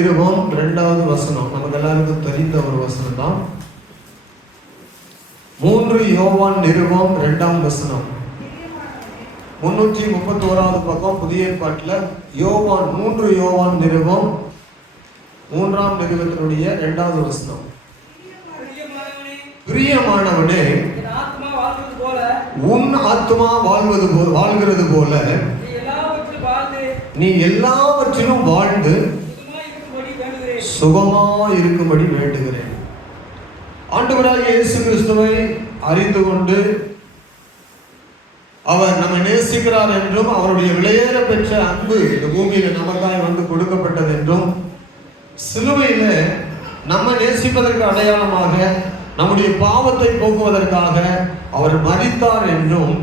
நிருபம் 2வது வசனம். நமக்கு எல்லாருக்கும் தெரிந்த ஒரு வசனம் தான். 3 யோவான் நிருபம் 2ஆம் வசனம். 331வது பக்கம் புதிய ஏற்பாட்டில் யோவான் 3 யோவான் நிருபம் 3ஆம் நிருபத்தினுடைய 2வது வசனம். பிரியமானவனே, உன் ஆத்மா வாழ்கிறது போல நீ எல்லாவற்றிலும் வாழ்ந்து சுகமா இருக்கும்படி வேண்டுகிறேன். ஆண்டவராகிய இயேசு கிறிஸ்துவை அறிந்து கொண்டு அவர் நம்மை நேசிக்கிறார் என்றும் அவருடைய விலையேற பெற்ற அன்பு இந்த பூமியில நமக்காய் வந்து கொடுக்கப்பட்டது என்றும், சிலுவையில நம்மை நேசிப்பதற்கு அடையாளமாக நம்முடைய பாவத்தை போக்குவதற்காக அவர் மரித்தார் என்றும்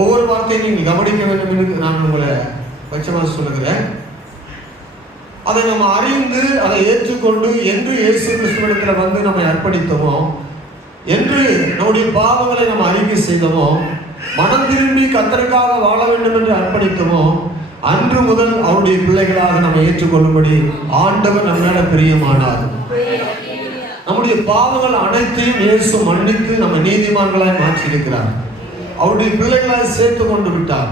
ஒவ்வொரு வார்த்தையும் நீங்கள் கவனிக்க வேண்டும் என்று நான் உங்களை பட்சமாக சொல்லுகிறேன். அதை நம்ம அறிந்து அதை ஏற்றுக்கொண்டு என்று இயேசு கிறிஸ்துவிடத்தில் வந்து நம்மை அர்ப்பணித்தோமோ, என்று நம்முடைய பாவங்களை நம்ம அறிக்கை செய்தோமோ, மனம் திரும்பி கர்த்தருக்காக வாழ வேண்டும் என்று அர்ப்பணித்தோமோ, அன்று முதல் அவருடைய பிள்ளைகளாக நம்ம ஏற்றுக்கொள்ளும்படி ஆண்டவர் நம்மளால பிரியமானார். நம்முடைய பாவங்கள் அனைத்தையும் இயேசு மன்னித்து நம்ம நீதிமான்களாய் மாற்றியிருக்கிறார். அவருடைய பிள்ளைகளாய் சேர்த்து கொண்டு விட்டார்.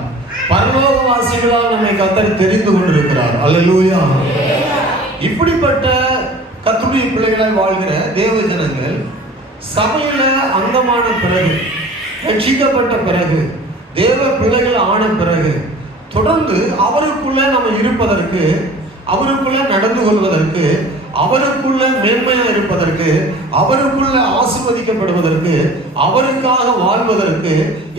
பரலோகவாசிகளால் நம்மை கர்த்தர் தெரிந்து கொண்டிருக்கிறார். அல்லேலூயா. இப்படிப்பட்ட கர்த்தருடைய பிள்ளைகளாய் வாழ்கிற தேவ ஜனங்கள் சபையில அங்கமான பிறகு, ரட்சிக்கப்பட்ட பிறகு, தேவ பிள்ளைகள் ஆன பிறகு தொடர்ந்து அவருக்குள்ள நம்ம இருப்பதற்கு, அவருக்குள்ள நடந்து கொள்வதற்கு, அவருக்குள்ள மேன்மையா இருப்பதற்கு, அவருக்குள்ள ஆசீர்வதிக்கப்படுவதற்கு, அவருக்காக வாழ்வதற்கு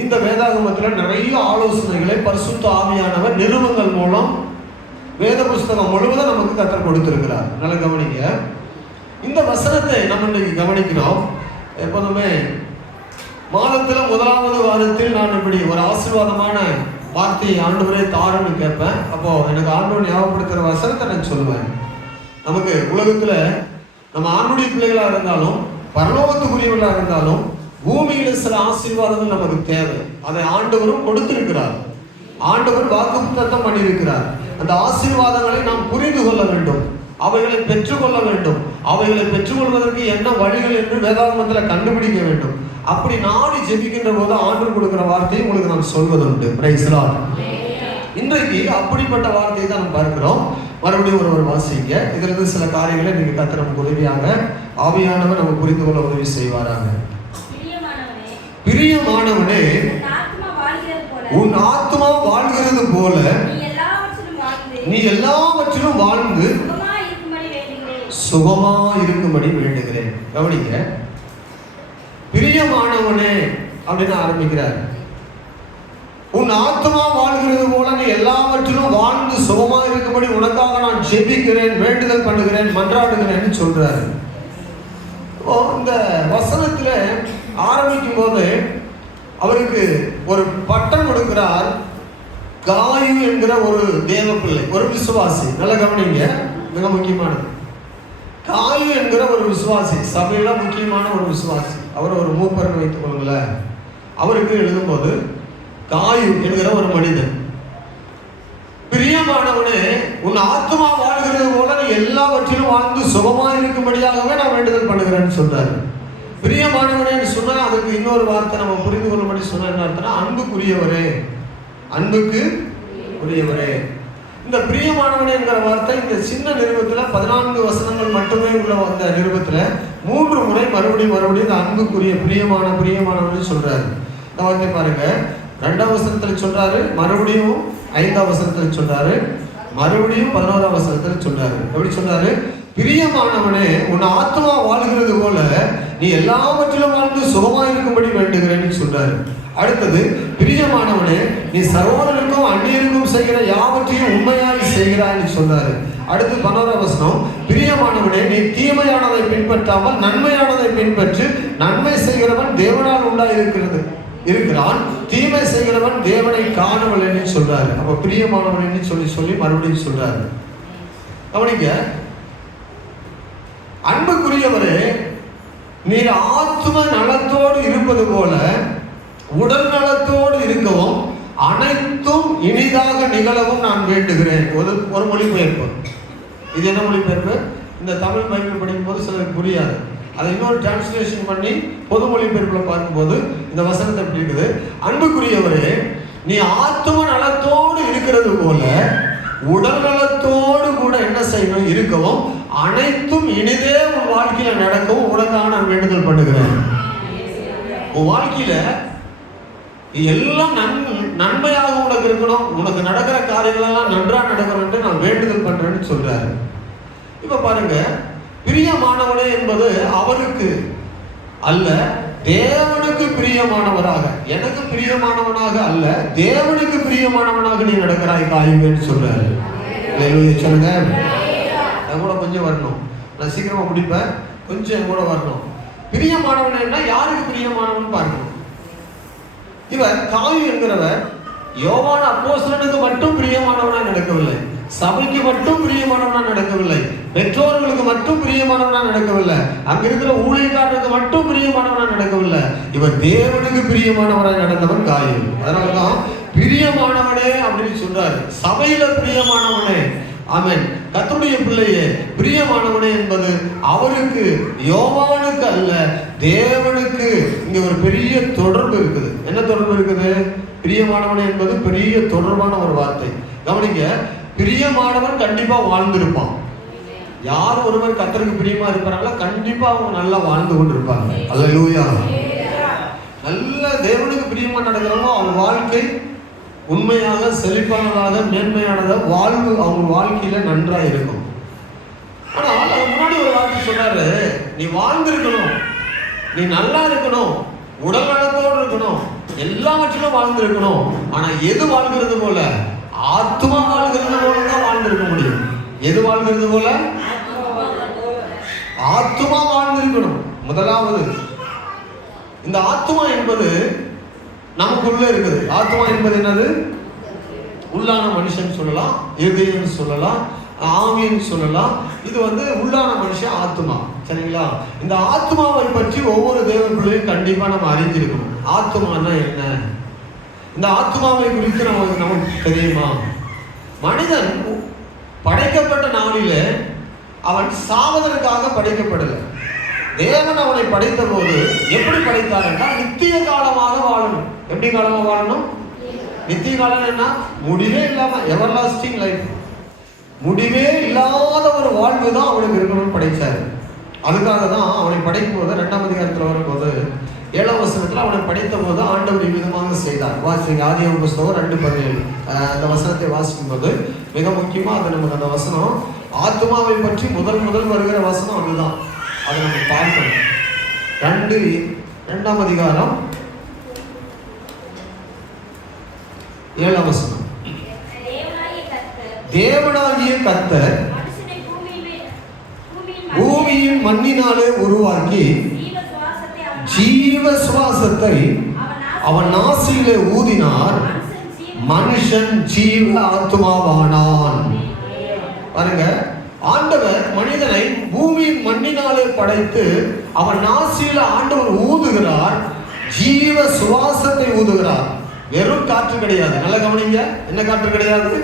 இந்த வேதாகமத்தில் நிறைய ஆலோசனைகளை பரிசுத்த ஆவியானவர் நிருபங்கள் மூலம் வேத புஸ்தகம் முழுவதும் நமக்கு கற்றுக் கொடுத்திருக்கிறார். நல்லா கவனிங்க. இந்த வசனத்தை நம்ம இன்னைக்கு கவனிக்கிறோம். எப்போதுமே மாதத்தில் 1வது வாரத்தில் நான் இப்படி ஒரு ஆசீர்வாதமான வார்த்தையை ஆண்டவரே தாருன்னு கேட்பேன். அப்போ எனக்கு ஆண்டவர் ஞாபகப்படுத்துகிற வசனத்தை நான் சொல்லுவேன். நமக்கு உலகத்தில் நம்ம ஆண்டுடைய பிள்ளைகளாக இருந்தாலும் பரலோகத்துக்குரியவர்களாக இருந்தாலும் பூமியில் சில ஆசீர்வாதங்கள் நமக்கு தேவை. அதை ஆண்டவரும் கொடுத்திருக்கிறார். ஆண்டவர் வாக்குத்தத்தம் பண்ணியிருக்கிறார். அந்த ஆசீர்வாதங்களை நாம் புரிந்து கொள்ள வேண்டும், அவைகளை பெற்றுக்கொள்ள வேண்டும். அவைகளை பெற்றுக்கொள்வதற்கு என்ன வழிகள் என்று வேதாகமத்தில் கண்டுபிடிக்க வேண்டும். அப்படி நாடி ஜெபிக்கின்ற போது ஆண்டவர் கொடுக்கிற வார்த்தையை உங்களுக்கு நாம் சொல்வதுண்டு. Praise Lord. இன்றைக்கு அப்படிப்பட்ட வார்த்தையை தான் நம்ம பார்க்கிறோம். மறுபடியும் ஒருவர் வாசிங்க. இதிலிருந்து சில காரியங்களை நீங்க கர்த்தர் நமக்கு உதவியாக ஆவியானவர் நம்ம புரிந்து கொள்ள உதவி செய்வாராங்க. பிரியமானவனே, உன் ஆத்மா வாழ்கிறது போல நீ எல்லாவற்றிலும் வாழ்ந்து சுகமா இருக்கும்படி வேண்டுகிறேன். கவனிங்க, பிரியமானவனே அப்படின்னு ஆரம்பிக்கிறார். உன் ஆத்மா வாழ்கிறது போல நீ எல்லாவற்றிலும் வாழ்ந்து சுகமா இருக்கும்படி உனக்காக நான் ஜெபிக்கிறேன், வேண்டுதல் பண்ணுகிறேன், மன்றாடுகிறேன்னு சொல்றாரு. இந்த வசனத்துல ஆரம்பிக்கும் போது அவருக்கு ஒரு பட்டம் கொடுக்கிறார். காயு என்கிற ஒரு தேவ பிள்ளை, ஒரு விசுவாசி. நல்ல கவனிங்க, மிக முக்கியமானது. காயு என்கிற ஒரு விசுவாசி, சபையில முக்கியமான ஒரு விசுவாசி. அவர் ஒரு மூப்பர்னு வைத்துக் கொள்ளுங்களேன். அவருக்கு எழுதும்போது காயு என்கிற ஒரு மனிதன், பிரியமானவனே, உன் ஆத்மா வாழ்கிறது போல நீ எல்லாவற்றிலும் வாழ்ந்து சுகமா இருக்கும்படியாகவே நான் வேண்டுதல் பண்ணுகிறேன்னு சொல்றாரு. பிரியமானவனே சொன்னா அதுக்கு இன்னொரு வார்த்தை நம்ம புரிந்து கொள்ளும்படி சொன்ன என்ன அர்த்தம்னா, அன்புக்குரியவரே, அன்புக்கு உரியவரே. இந்த பிரியமானவனே என்கிற வார்த்தை இந்த சின்ன நிருபத்தில் 14 வசனங்கள் மட்டுமே உள்ள அந்த நிருபத்தில் 3 முறை மறுபடியும் இந்த அன்புக்குரிய பிரியமானவன் சொல்றாரு. இந்த வார்த்தை பாருங்க. 2ஆம் வசனத்தில் சொல்றாரு, மறுபடியும் 5ஆம் வசனத்தில் சொல்றாரு, மறுபடியும் 11ஆம் வசனத்தில் சொல்றாரு. எப்படி சொல்றாரு? பிரியமானவனே, உன் ஆத்மா வாழ்கிறது போல நீ எல்லாவற்றிலும் வாழ்ந்து சுகமா இருக்கும்படி வேண்டுகிறேன்னு சொல்றாரு. அடுத்தது, பிரியமானவனே, நீ சகோதரனுக்கும் அந்நியருக்கும் செய்கிற யாவற்றையும் உண்மையாக செய்கிறான்னு சொல்றாரு. அடுத்து 11ஆம் வசனம், பிரியமானவனே, நீ தீமையானதை பின்பற்றாமல் நன்மையானதை பின்பற்று, நன்மை செய்கிறவன் தேவனால் இருக்கிறான், தீமை செய்கிறவன் தேவனை காணவில்லைன்னு சொல்றாரு. அப்ப பிரியமானவன் சொல்லி மறுபடியும் சொல்றாரு. கவனிங்க, அன்புக்குரியவரே, நீர் ஆத்ம நலத்தோடு இருப்பது போல உடல் நலத்தோடு இருக்கவும் அனைத்தும் இனிதாக நிகழவும் நான் வேண்டுகிறேன். ஒரு மொழிபெயர்ப்பு. இது என்ன மொழிபெயர்ப்பு? இந்த தமிழ் பைபிள் படிக்கும் போது சிலருக்கு புரியாது. அதை இன்னொரு டிரான்ஸ்லேஷன் பண்ணி பொது மொழிபெயர்ப்பில் பார்க்கும்போது இந்த வசனத்தை எப்படி இருக்குது? அன்புக்குரியவரே, நீ ஆத்தும நலத்தோடு இருக்கிறது போல உடல் நலத்தோடு கூட என்ன செய்யணும்? இருக்கவும் அனைத்தும் இனிதே உன் வாழ்க்கையில நடக்கவும் உனக்காக நான் வேண்டுதல் பண்ணுகிறேன். உன் வாழ்க்கையில எல்லாம் நன்மையாக உனக்கு இருக்கணும், உனக்கு நடக்கிற காரியங்கள் எல்லாம் நன்றா நடக்கணும்னு நான் வேண்டுதல் பண்றேன்னு சொல்றாரு. இப்ப பாருங்க, பிரியமானவனே என்பது அவருக்கு அல்ல, தேவனுக்கு பிரியமானவராக, எனக்கு பிரியமானவனாக அல்ல, தேவனுக்கு பிரியமானவனாக நீ நடக்கிறாய் காயுவேன்னு சொல்றாரு. சொல்லுங்க. என் கூட கொஞ்சம் வரணும், நான் சீக்கிரமா முடிப்பேன், கொஞ்சம் என் கூட வரணும். பிரியமானவன் யாருக்கு பிரியமானவன் பார்க்கணும். இவர் காயு என்கிறவர் யோவான் அப்போஸ்தலனுக்கு மட்டும் பிரியமானவனா நடக்கவில்லை, சபைக்கு மட்டும் பிரியமானவனா நடக்கவில்லை, பெற்றோர்களுக்கு மட்டும் பிரியமானவனா நடக்கவில்லை, அங்க இருக்கிற ஊழியக்காரருக்கு மட்டும் பிரியமானவனா நடக்கவில்லை, இவர் தேவனுக்கு பிரியமானவனாய் நடந்தவன் காயு. அதனாலதான் பிரியமானவனே அப்படின்னு சொல்றாரு. சபையில பிரியமானவனே, ஆமென், கர்த்தருடைய பிள்ளையே பிரியமானவனே என்பது அவருக்கு, யோவானுக்கு அல்ல, தேவனுக்கு. இங்க ஒரு பெரிய தொடர்பு இருக்குது. என்ன தொடர்பு இருக்குது? பிரியமானவனே என்பது பெரிய தொடர்பான ஒரு வார்த்தை. கவனிங்க, பிரியமானவன் கண்டிப்பா வாழ்ந்திருப்பான். யார் ஒருவர் கர்த்தருக்கு பிரியமா இருக்கிறாங்களோ கண்டிப்பா அவங்க நல்லா வாழ்ந்து கொண்டு இருப்பாங்க. அல்லேலூயா. நல்ல தேவனுக்கு பிரியமா நடக்கிறவங்க அவங்க வாழ்க்கை உண்மையாக செழிப்பானதாக மேன்மையானதாக வாழ்வு அவங்க வாழ்க்கையில நன்றா இருக்கும். ஆனால் அது முன்னாடி ஒரு வார்த்தை சொன்னாரு, நீ வாழ்ந்திருக்கணும், நீ நல்லா இருக்கணும், உடல் நலத்தோடு இருக்கணும், எல்லாவற்றிலும் வாழ்ந்திருக்கணும். ஆனா எது வாழ்கிறது போல? ஆத்மா வாழ்கிறது போல தான் வாழ்ந்திருக்க முடியும். எது வாழ்கிறது போல? ஆத்மா வாழ்ந்திருக்கணும். முதலாவது இந்த ஆத்மா என்பது நமக்குள்ள இருக்குது. ஆத்மா என்பது என்னது? உள்ளான மனுஷன் சொல்லலாம், இருதயம் சொல்லலாம், ஆவின்னு சொல்லலாம். இது உள்ளான மனுஷன் ஆத்மா. சரிங்களா? இந்த ஆத்மாவை பற்றி ஒவ்வொரு தேவ பிள்ளையும் கண்டிப்பா நம்ம அறிஞ்சிருக்கணும். ஆத்மானா என்ன? இந்த ஆத்மாவை குறித்து நமக்கு தெரியுமா? மனிதன் படைக்கப்பட்ட நாளிலே அவன் சாவதற்காக படைக்கப்படலை. தேவன் அவனை படைத்த போது எப்படி படைத்தார் என்றால் நித்திய காலமாக வாழணும். எப்படி காலமாக வாழணும்? நித்திய காலம் என்ன? முடிவே இல்லாம எவர்லாஸ்டிங் லைஃப், முடிவே இல்லாத ஒரு வாழ்வு தான் அவனுக்கு இருக்கணும்னு படைத்தார். அதுக்காக தான் அவனை படைக்கும் போது 2ஆம் அதிகாரத்தில் வரும்போது 7ஆம் வசனத்தில் அவனை படைத்த போது ஆண்டவர் விதமாக செய்தார். வாசிங்க, ஆதியாகமம் புஸ்தகம் 2:17 அந்த வசனத்தை வாசிக்கும் போது மிக முக்கியமா அது நமக்கு அந்த வசனம் ஆத்மாவை பற்றி முதல் வருகிற வசனம் அதுதான். அதை நம்ம பார்க்கணும். 2ஆம் அதிகாரம் 7ஆம் வசனம். தேவனாகிய கர்த்தர் பூமியின் மண்ணினாலே உருவாக்கி ஜீவ சுவாசத்தை அவன் நாசியிலே ஊதினார், மனுஷன் ஜீவ ஆத்மாவானான். பாருங்க, ஆண்டவர் மனிதனை பூமியின் மண்ணினாலே படைத்து அவன் நாசியில ஆண்டவர் ஊதுகிறார், ஜீவ சுவாசத்தை ஊதுகிறார். வெறும் காற்று கிடையாது. நல்லா கவனிங்க, என்ன காற்று கிடையாது?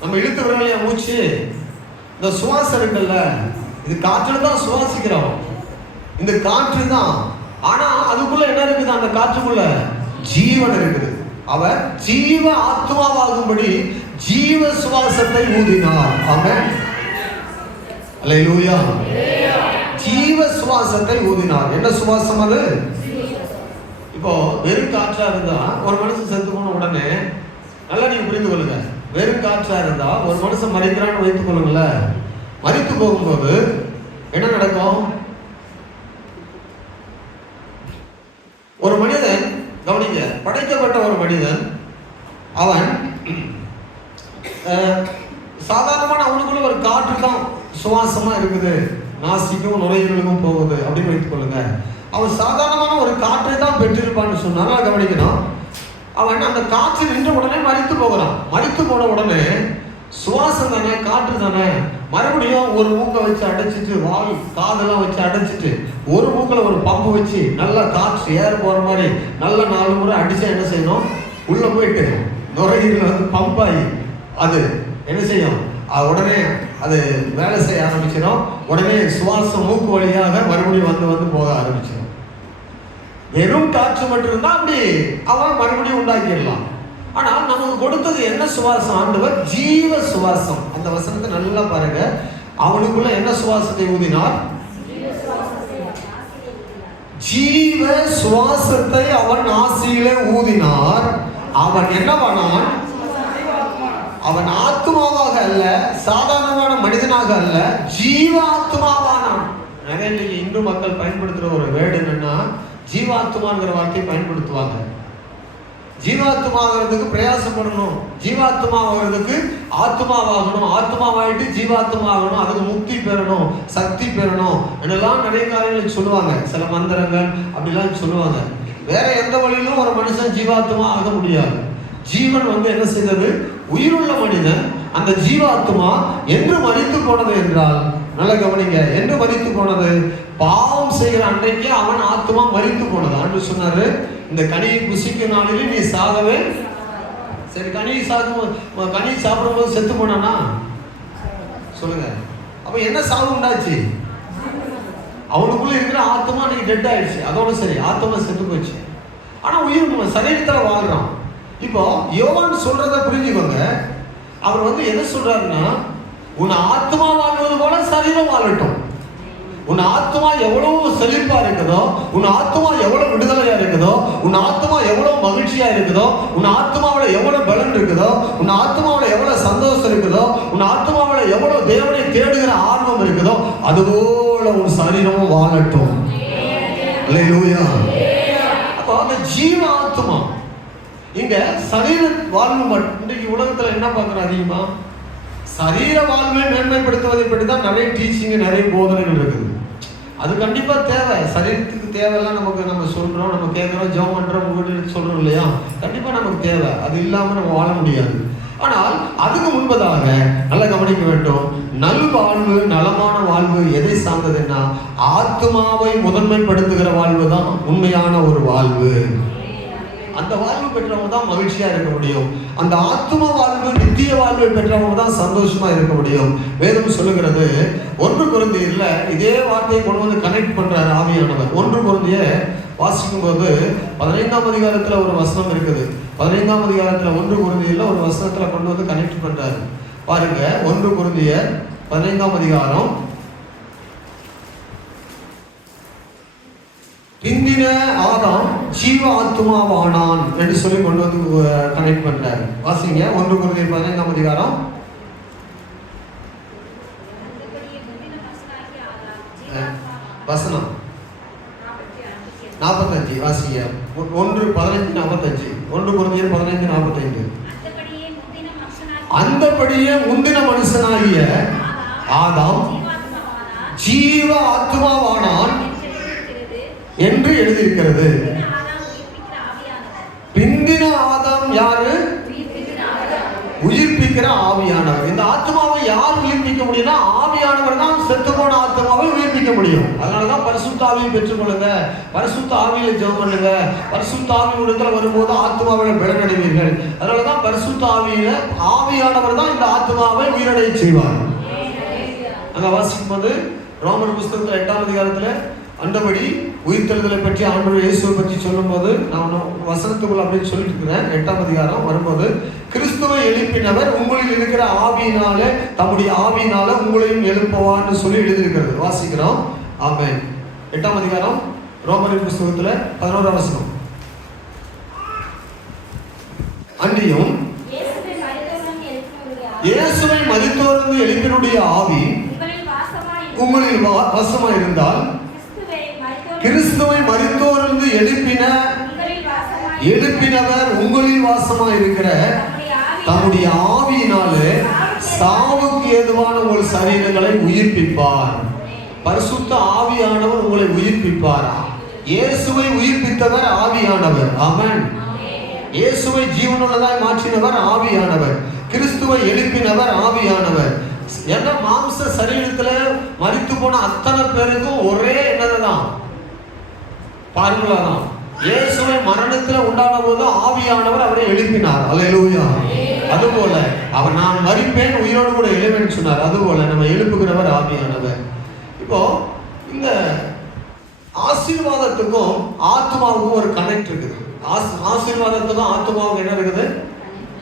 நம்ம இழுத்து விடலையா மூச்சு? இந்த சுவாசம் இருக்குல்ல, இது காற்றுல தான் சுவாசிக்கிறோம். இந்த காற்று தான். ஆனா அதுக்குள்ள என்ன இருக்குது? அந்த காற்றுக்குள்ள ஜீவன் இருக்குது. அவர் ஜீவ ஆத்மாவாகும்படி ஜீவ சுவாசத்தை ஊதினார். ஆமென், அல்லேலூயா. ஜீவ சுவாசத்தை ஊதினார். என்ன சுவாசம் அது? இப்போ வெறும் காற்றா இருந்தா ஒரு மனுஷன் செத்து போன உடனே, நல்லா நீங்க புரிந்து கொள்ளுங்க, வெறும் காற்றா இருந்தா ஒரு மனுஷன் மரிக்கிறான்னு வைத்துக் கொள்ளுங்கள, மரித்து போகும்போது என்ன நடக்கும்? ஒரு மனிதன், கவனிங்க, படைக்கப்பட்ட ஒரு மனிதன் அவன் சாதாரணமான அவனுக்குள்ள ஒரு காற்று தான் சுவாசமா இருக்குது, நாசிக்கும் நுரையீரலுக்கும் போகுது அப்படின்னு வைத்துக் கொள்ளுங்க. அவன் சாதாரணமான ஒரு காற்றை தான் பெற்றிருப்பான்னு சொன்னாலும் கவனிக்கணும். அவன் அந்த காற்று நின்ற உடனே மரித்து போகிறான். மரித்து போன உடனே சுவாசம் தானே, காற்று தானே, மறுபடியும் ஒரு மூக்கை வச்சு அடைச்சிட்டு, வால் காதெல்லாம் வச்சு அடைச்சிட்டு, ஒரு மூக்கில் ஒரு பம்பு வச்சு நல்லா காற்று ஏர் போற மாதிரி நல்லா 4 முறை அடிச்சா என்ன செய்யணும்? உள்ள போயிட்டு நுரையீரல் பம்பாகி அது என்ன செய்யும்? உடனே அது வேலை செய்ய ஆரம்பிச்சிடும். உடனே சுவாசம் மூக்கு வழியாக மறுபடியும் வந்து போக ஆரம்பிச்சிடும். வெறும் காற்று மட்டும் இருந்தால் அப்படி அவன் மறுபடியும் உண்டாக்கிடலாம். ஆனால் நமக்கு கொடுத்தது என்ன சுவாசம்? ஆண்டவர் ஜீவ சுவாசம். அந்த வசனத்தை நல்லா பாருங்க. அவனுக்குள்ள என்ன சுவாசத்தை ஊதினார்? ஜீவ சுவாசத்தை அவன் நாசியிலே ஊதினார். அவன் என்ன பண்ணான்? அவன் ஆத்மாவாக அல்ல, சாதாரணமான மனிதனாக அல்ல, ஜீவாத்மாவானான். நிறைய இந்து மக்கள் பயன்படுத்துற ஒரு வேர்டு என்னன்னா, ஜீவாத்மாங்கிற வார்த்தையை பயன்படுத்துவாங்க. ஜீவாத்மாகிறதுக்கு பிரயாசப்படணும், ஜீவாத்மாகிறதுக்கு ஆத்மாவாகணும், ஆத்மாவாயிட்டு ஜீவாத்மாகணும், அதுக்கு முக்தி பெறணும், சக்தி பெறணும் என்னெல்லாம் நிறைய காரியங்கள் சொல்லுவாங்க. சில மந்திரங்கள் அப்படிலாம் சொல்லுவாங்க. வேற எந்த வழியிலும் ஒரு மனுஷன் ஜீவாத்மா ஆக முடியாது. ஜீவன் என்ன செய்தது? உயிருள்ள மனிதன் அந்த ஜீவாத்மா என்று மரித்து போனது என்றால், நல்ல கவனிங்க, என்று மரித்து போனது பாவம் செய்கிற அன்றைக்கு அவன் ஆத்மா மரித்து போனது. ஆண்டு சொன்னாரு, இந்த கனியை புசிக்கும் நாளிலே நீ சாகவே. சரி, கனி சாப்பிடும்போது செத்து போனானா சொல்லுங்க. அப்ப என்ன சாவு உண்டாச்சு? அவனுக்குள்ள இருக்கிற ஆத்மா நீ டெட் ஆயிடுச்சு, அதோட சரி, ஆத்மா செத்து போச்சு. ஆனா உயிர் சரீரத்துல வாழ்றான். இப்போ யோவான் சொல்றத புரிஞ்சுக்கோங்க. அவர் என்ன சொல்றாருன்னா, உன் ஆத்மா வாழ்வது போல சரீரம் வாழட்டும். உன் ஆத்மா எவ்வளவு செழிப்பா இருக்குதோ, உன் ஆத்மா எவ்வளவு விடுதலையா இருக்குதோ, உன் ஆத்மா எவ்வளவு மகிழ்ச்சியா இருக்குதோ, உன் ஆத்மாவில் எவ்வளவு பலன் இருக்குதோ, உன் ஆத்மாவில் எவ்வளவு சந்தோஷம் இருக்குதோ, உன் ஆத்மாவில் எவ்வளவு தேவனை தேடுகிற ஆர்வம் இருக்குதோ, அதுபோல உன் சரீரமும் வாழட்டும். அல்லேலூயா. அப்போ அந்த ஜீவ ஆத்மா இங்க சரீர வாழ்வு மட்டும். இன்றைக்கு உலகத்துல என்ன பார்க்குறோம் அதிகமா? சரீர வாழ்வை மேன்மைப்படுத்துவதை பற்றி தான் நிறைய டீச்சிங், நிறைய போதனைகள் இருக்குது. அது கண்டிப்பா தேவை. சரீரத்துக்கு தேவையெல்லாம் நம்ம சொல்றோம், நம்ம கேட்கிறோம், ஜெபம் பண்றோம், வீடு சொல்றோம் இல்லையா? கண்டிப்பா நமக்கு தேவை. அது இல்லாம நம்ம வாழ முடியாது. ஆனால் அதுக்கு முன்பதாக நல்லா கவனிக்க வேண்டும். நல்வாழ்வு, நலமான வாழ்வு எதை சார்ந்ததுன்னா, ஆத்மாவை முதன்மைப்படுத்துகிற வாழ்வு தான் உண்மையான ஒரு வாழ்வு. அந்த வாழ்வு பெற்றவங்க தான் மகிழ்ச்சியா இருக்க முடியும். அந்த ஆத்ம வாழ்வு, நித்திய வாழ்வை பெற்றவங்க தான் சந்தோஷமா இருக்க முடியும். வேதம் சொல்லுகிறது, 1 கொரிந்தியர்ல இதே வார்த்தையை கொண்டு வந்து கனெக்ட் பண்றாரு ஆவியானவர். 1 கொரிந்தியர் வாசிக்கும் போது 15ஆம் அதிகாரத்துல ஒரு வசனம் இருக்குது. 15ஆம் அதிகாரத்துல 1 கொரிந்தியர்ல ஒரு வசனத்துல கொண்டு வந்து கனெக்ட் பண்றாரு. பாருங்க, 1 கொரிந்தியர் 15ஆம் அதிகாரம். பிந்தின ஆதாம் ஜீவ ஆத்மாவானான் என்று சொல்லி கொண்டு வந்து கனெக்ட் பண்றாரு. வாசிங்க, 1 கொரிந்தியர் 15ஆம் அதிகாரம் வசனம் 45. வாசிங்க, 1:15-45. 1 கொரிந்தியர் 15:45. அந்தபடியே முந்தின மனுஷனாகிய ஆதாம் ஜீவ ஆத்மாவானான் என்று எழுதியிருக்கிறது. பிந்தின ஆதாம் யாரு? உயிர்ப்பிக்கிற ஆவியானவர். இந்த ஆத்மாவை யார் உயிர்ப்பிக்க முடியும்னா, ஆவியானவர் தான் செத்து போன ஆத்மாவை உயிர்ப்பிக்க முடியும். அதனாலதான் பரிசுத்த ஆவியை பெற்றுக்கொள்ளுங்க, பரிசுத்த ஆவியில ஜெபம் பண்ணுங்க, பரிசுத்த ஆவி உடத்துல வரும்போது ஆத்மாவில் பலனடைவீர்கள். அதனாலதான் பரிசுத்த ஆவியில ஆவியானவர் தான் இந்த ஆத்மாவை உயிரடைய செய்வார். அங்க வாசிக்கும் போது ரோமர் புஸ்தகத்துல 8ஆம் அதிகாரத்துல அந்தபடி உயிர்த்தெழுதலை பற்றி ஆண்டவர் இயேசுவை பற்றி சொல்லும் போது, நான் வசனத்துக்குள்ள அப்படின்னு சொல்லிட்டு இருக்கிறேன். 8ஆம் அதிகாரம் வரும்போது, கிறிஸ்துவை எழுப்பினவர் உங்களில் இருக்கிற ஆவியினால, தம்முடைய ஆவியினால உங்களையும் எழுப்புவான்னு சொல்லி எழுதியிருக்கிறது. வாசிக்கிறோம். ஆமென். 8ஆம் அதிகாரம் ரோமர் புஸ்தகத்துல 11ஆம் வசனம். அன்றியும் இயேசுவை மரித்தோரிலிருந்து எழுப்பினுடைய ஆவி உங்களில் வாசமாய் இருந்தால், கிறிஸ்துவை மரித்தோரிலிருந்து எழுப்பினவர் உங்களில் வாசமாய் இருக்கிற தம்முடைய ஆவியினாலே சாவுக்கு ஏதுவான உங்கள் சரீரங்களை உயிர்ப்பிப்பார். பரிசுத்த ஆவியானவர் உங்களை உயிர்ப்பிப்பார். இயேசுவை உயிர்ப்பித்தவர் ஆவியானவர். ஆமென். இயேசுவை ஜீவனுள்ளதாய் மாற்றினவர் ஆவியானவர். கிறிஸ்துவை எழுப்பினவர் ஆவியானவர். ஏன்னா மாம்ச சரீரத்துல மரித்து போன அத்தனை பேருக்கும் ஒரே என்னதுதான் பார்முலா தான். இயேசுவை மரணத்துல உண்டான போது ஆவியானவர் அவரை எழுப்பினார். அல்லேலூயா. அதுபோல அவர் நான் மரிப்பேன் உயிரோடு கூட எழுவேன்னு சொன்னார். அதுபோல நம்ம எழுப்புகிறவர் ஆவியானவர். இப்போ இந்த ஆசீர்வாதத்துக்கும் ஆத்மாவுக்கும் ஒரு கனெக்ட் இருக்குது. ஆசீர்வாதத்துக்கும் ஆத்மாவுக்கும் என்ன இருக்குது?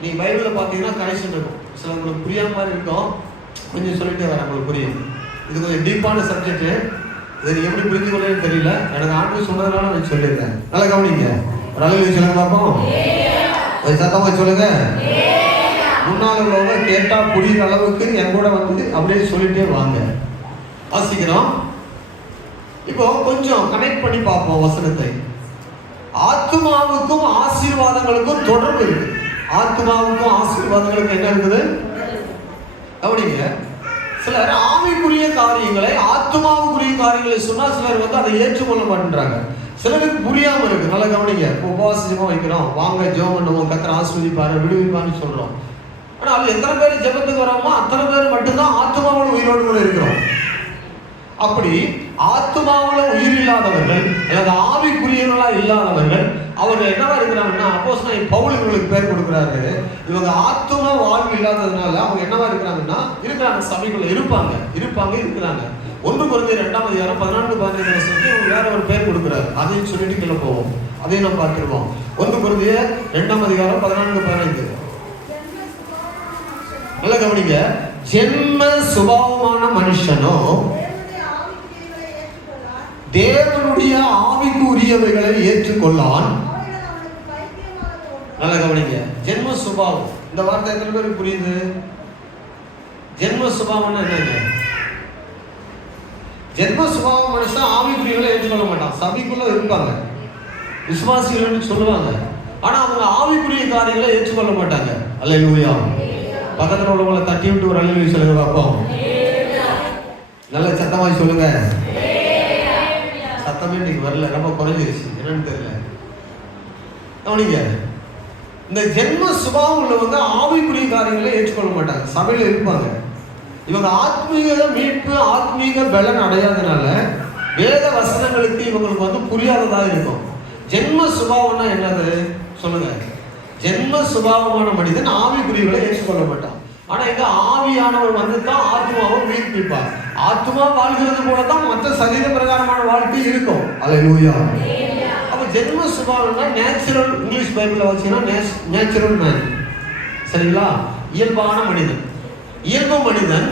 நீ பைபிள்ல பார்த்தீங்கன்னா கனெக்ஷன் இருக்கும். சில உங்களுக்கு புரியாத மாதிரி இருக்கும், கொஞ்சம் சொல்லிட்டே வரேன், உங்களுக்கு புரியும். இது கொஞ்சம் டீப்பான சப்ஜெக்ட். இதை எப்படி புரிஞ்சு கொள்ளன்னு தெரியல, எனக்கு ஆண்டு சொன்னதுனால நான் சொல்லியிருக்கேன். நல்லா கவனிங்க. நல்ல சொல்லுங்க பார்ப்போம். சத்தமா சொல்லுங்க. முன்னாள் உள்ளவங்க கேட்டா புரியுற அளவுக்கு என் கூட வந்து அப்படியே சொல்லிட்டே வாங்க. வாசிக்கிறோம். இப்போ கொஞ்சம் கனெக்ட் பண்ணி பார்ப்போம் வசனத்தை. ஆத்மாவுக்கும் ஆசீர்வாதங்களுக்கும் தொடர்பு இருக்கு. ஆத்மாவுக்கும் ஆசீர்வாதங்களுக்கும் என்ன இருக்குது? கவனிங்க. சிலர் ஆவிக்குரிய காரியங்களை ஆத்மாவுக்குரிய காரியங்களை சொன்னா சிலர் வந்து அதை ஏற்றுக்கொள்ள மாட்டேன்றாங்க. சிலருக்கு புரியாம இருக்கு. நல்லா கவனிங்க. உபவாசமா வைக்கிறோம், வாங்க ஜெபம் பண்ணுவோம், கர்த்தர் ஆசீர்வதிப்பாரு விடுவிப்பான்னு சொல்றோம். ஆனால் எத்தனை பேர் ஜெபத்துக்கு வராமோ அத்தனை பேர் மட்டும்தான் ஆத்மாவோட உயிரோடு கூட இருக்கிறோம். அப்படி ஆத்மாவுல உயிர் இல்லாதவர்கள் அல்லது ஆவிக்குரியவர்களா இல்லாதவர்கள் அவர்கள் என்னவா இருக்கிறாங்கன்னா, அப்போஸ்தலன் பவுல் இவங்களுக்கு பேர் கொடுக்குறாரு. இவங்க ஆத்மா வாழ்வு இல்லாததுனால அவங்க என்னவா இருக்கிறாங்கன்னா, சபைக்குள்ள இருக்கிறாங்க. 1 கொரிந்தியர் 2ஆம் அதிகாரம் 14-15 வசனத்துக்கு இவங்க வேற ஒரு பேர் கொடுக்குறாரு. அதையும் சொல்லிட்டு கீழே போவோம். அதையும் நம்ம பார்த்துருவோம். 1 கொரிந்தியர் 2ஆம் அதிகாரம் 14-15. நல்ல கவனிங்க. ஜென்ம சுபாவமான மனுஷனோ தேவனுடைய ஆவிக்கு உரியவைகளை ஏற்றுக்கொள்ளான். நல்ல கவனிங்க. ஜென்ம சுபாவம், இந்த வார்த்தை எத்தனை பேருக்கு புரியுது? ஜென்ம சுபாவம்னா என்னங்க? ஜென்ம சுபாவம் மனுஷன் ஆவிக்குரியவங்களை ஏற்றுக்கொள்ள மாட்டான். சபைக்குள்ள இருப்பாங்க, விசுவாசிகள்னு சொல்லுவாங்க, ஆனா அவங்க ஆவிக்குரிய காரியங்களை ஏற்றுக்கொள்ள மாட்டாங்க. அல்லேலூயா. பக்கத்துல உள்ளவங்களை தட்டி விட்டு ஒரு அல்லேலூயா சொல்லுங்க பார்ப்போம். நல்ல சத்தமாய் சொல்லுங்க. சத்தமே இன்னைக்கு வரல, ரொம்ப குறைஞ்சிருச்சு, என்னன்னு தெரியல. கவனிங்க. இந்த ஜென்ம சுபாவம் உள்ளவங்க ஆவிக்குரிய காரியங்களை ஏற்றுக்கொள்ள மாட்டாங்க, சபையில இருப்பாங்க. இவங்க ஆத்மீக மீட்பு ஆத்மீக பலன் அடையாதனால வேத வசனங்களுக்கு இவங்களுக்கு வந்து புரியாததா இருக்கும். ஜென்ம சுபாவம்னா என்னது சொல்லுங்க? ஜென்ம சுபாவமான மனிதன் ஆவிக்குரியவர்களை ஏற்றுக்கொள்ள மாட்டான். ஆனா இங்க ஆவியானவர் வந்து தான் ஆத்மாவை மீட்பிப்பார். ஆத்மா வாழ்கிறது போல தான் மற்ற சரீர பிரகாரமான வாழ்க்கை இருக்கும். அல்லேலூயா. அப்ப ஜென்ம சுபாவம்னா நேச்சுரல், இங்கிலீஷ் பைபிள்ல வச்சீங்கன்னா நேச்சுரல் மேன், சரிங்களா? இயல்பான மனிதன். இயல்பு மனிதன்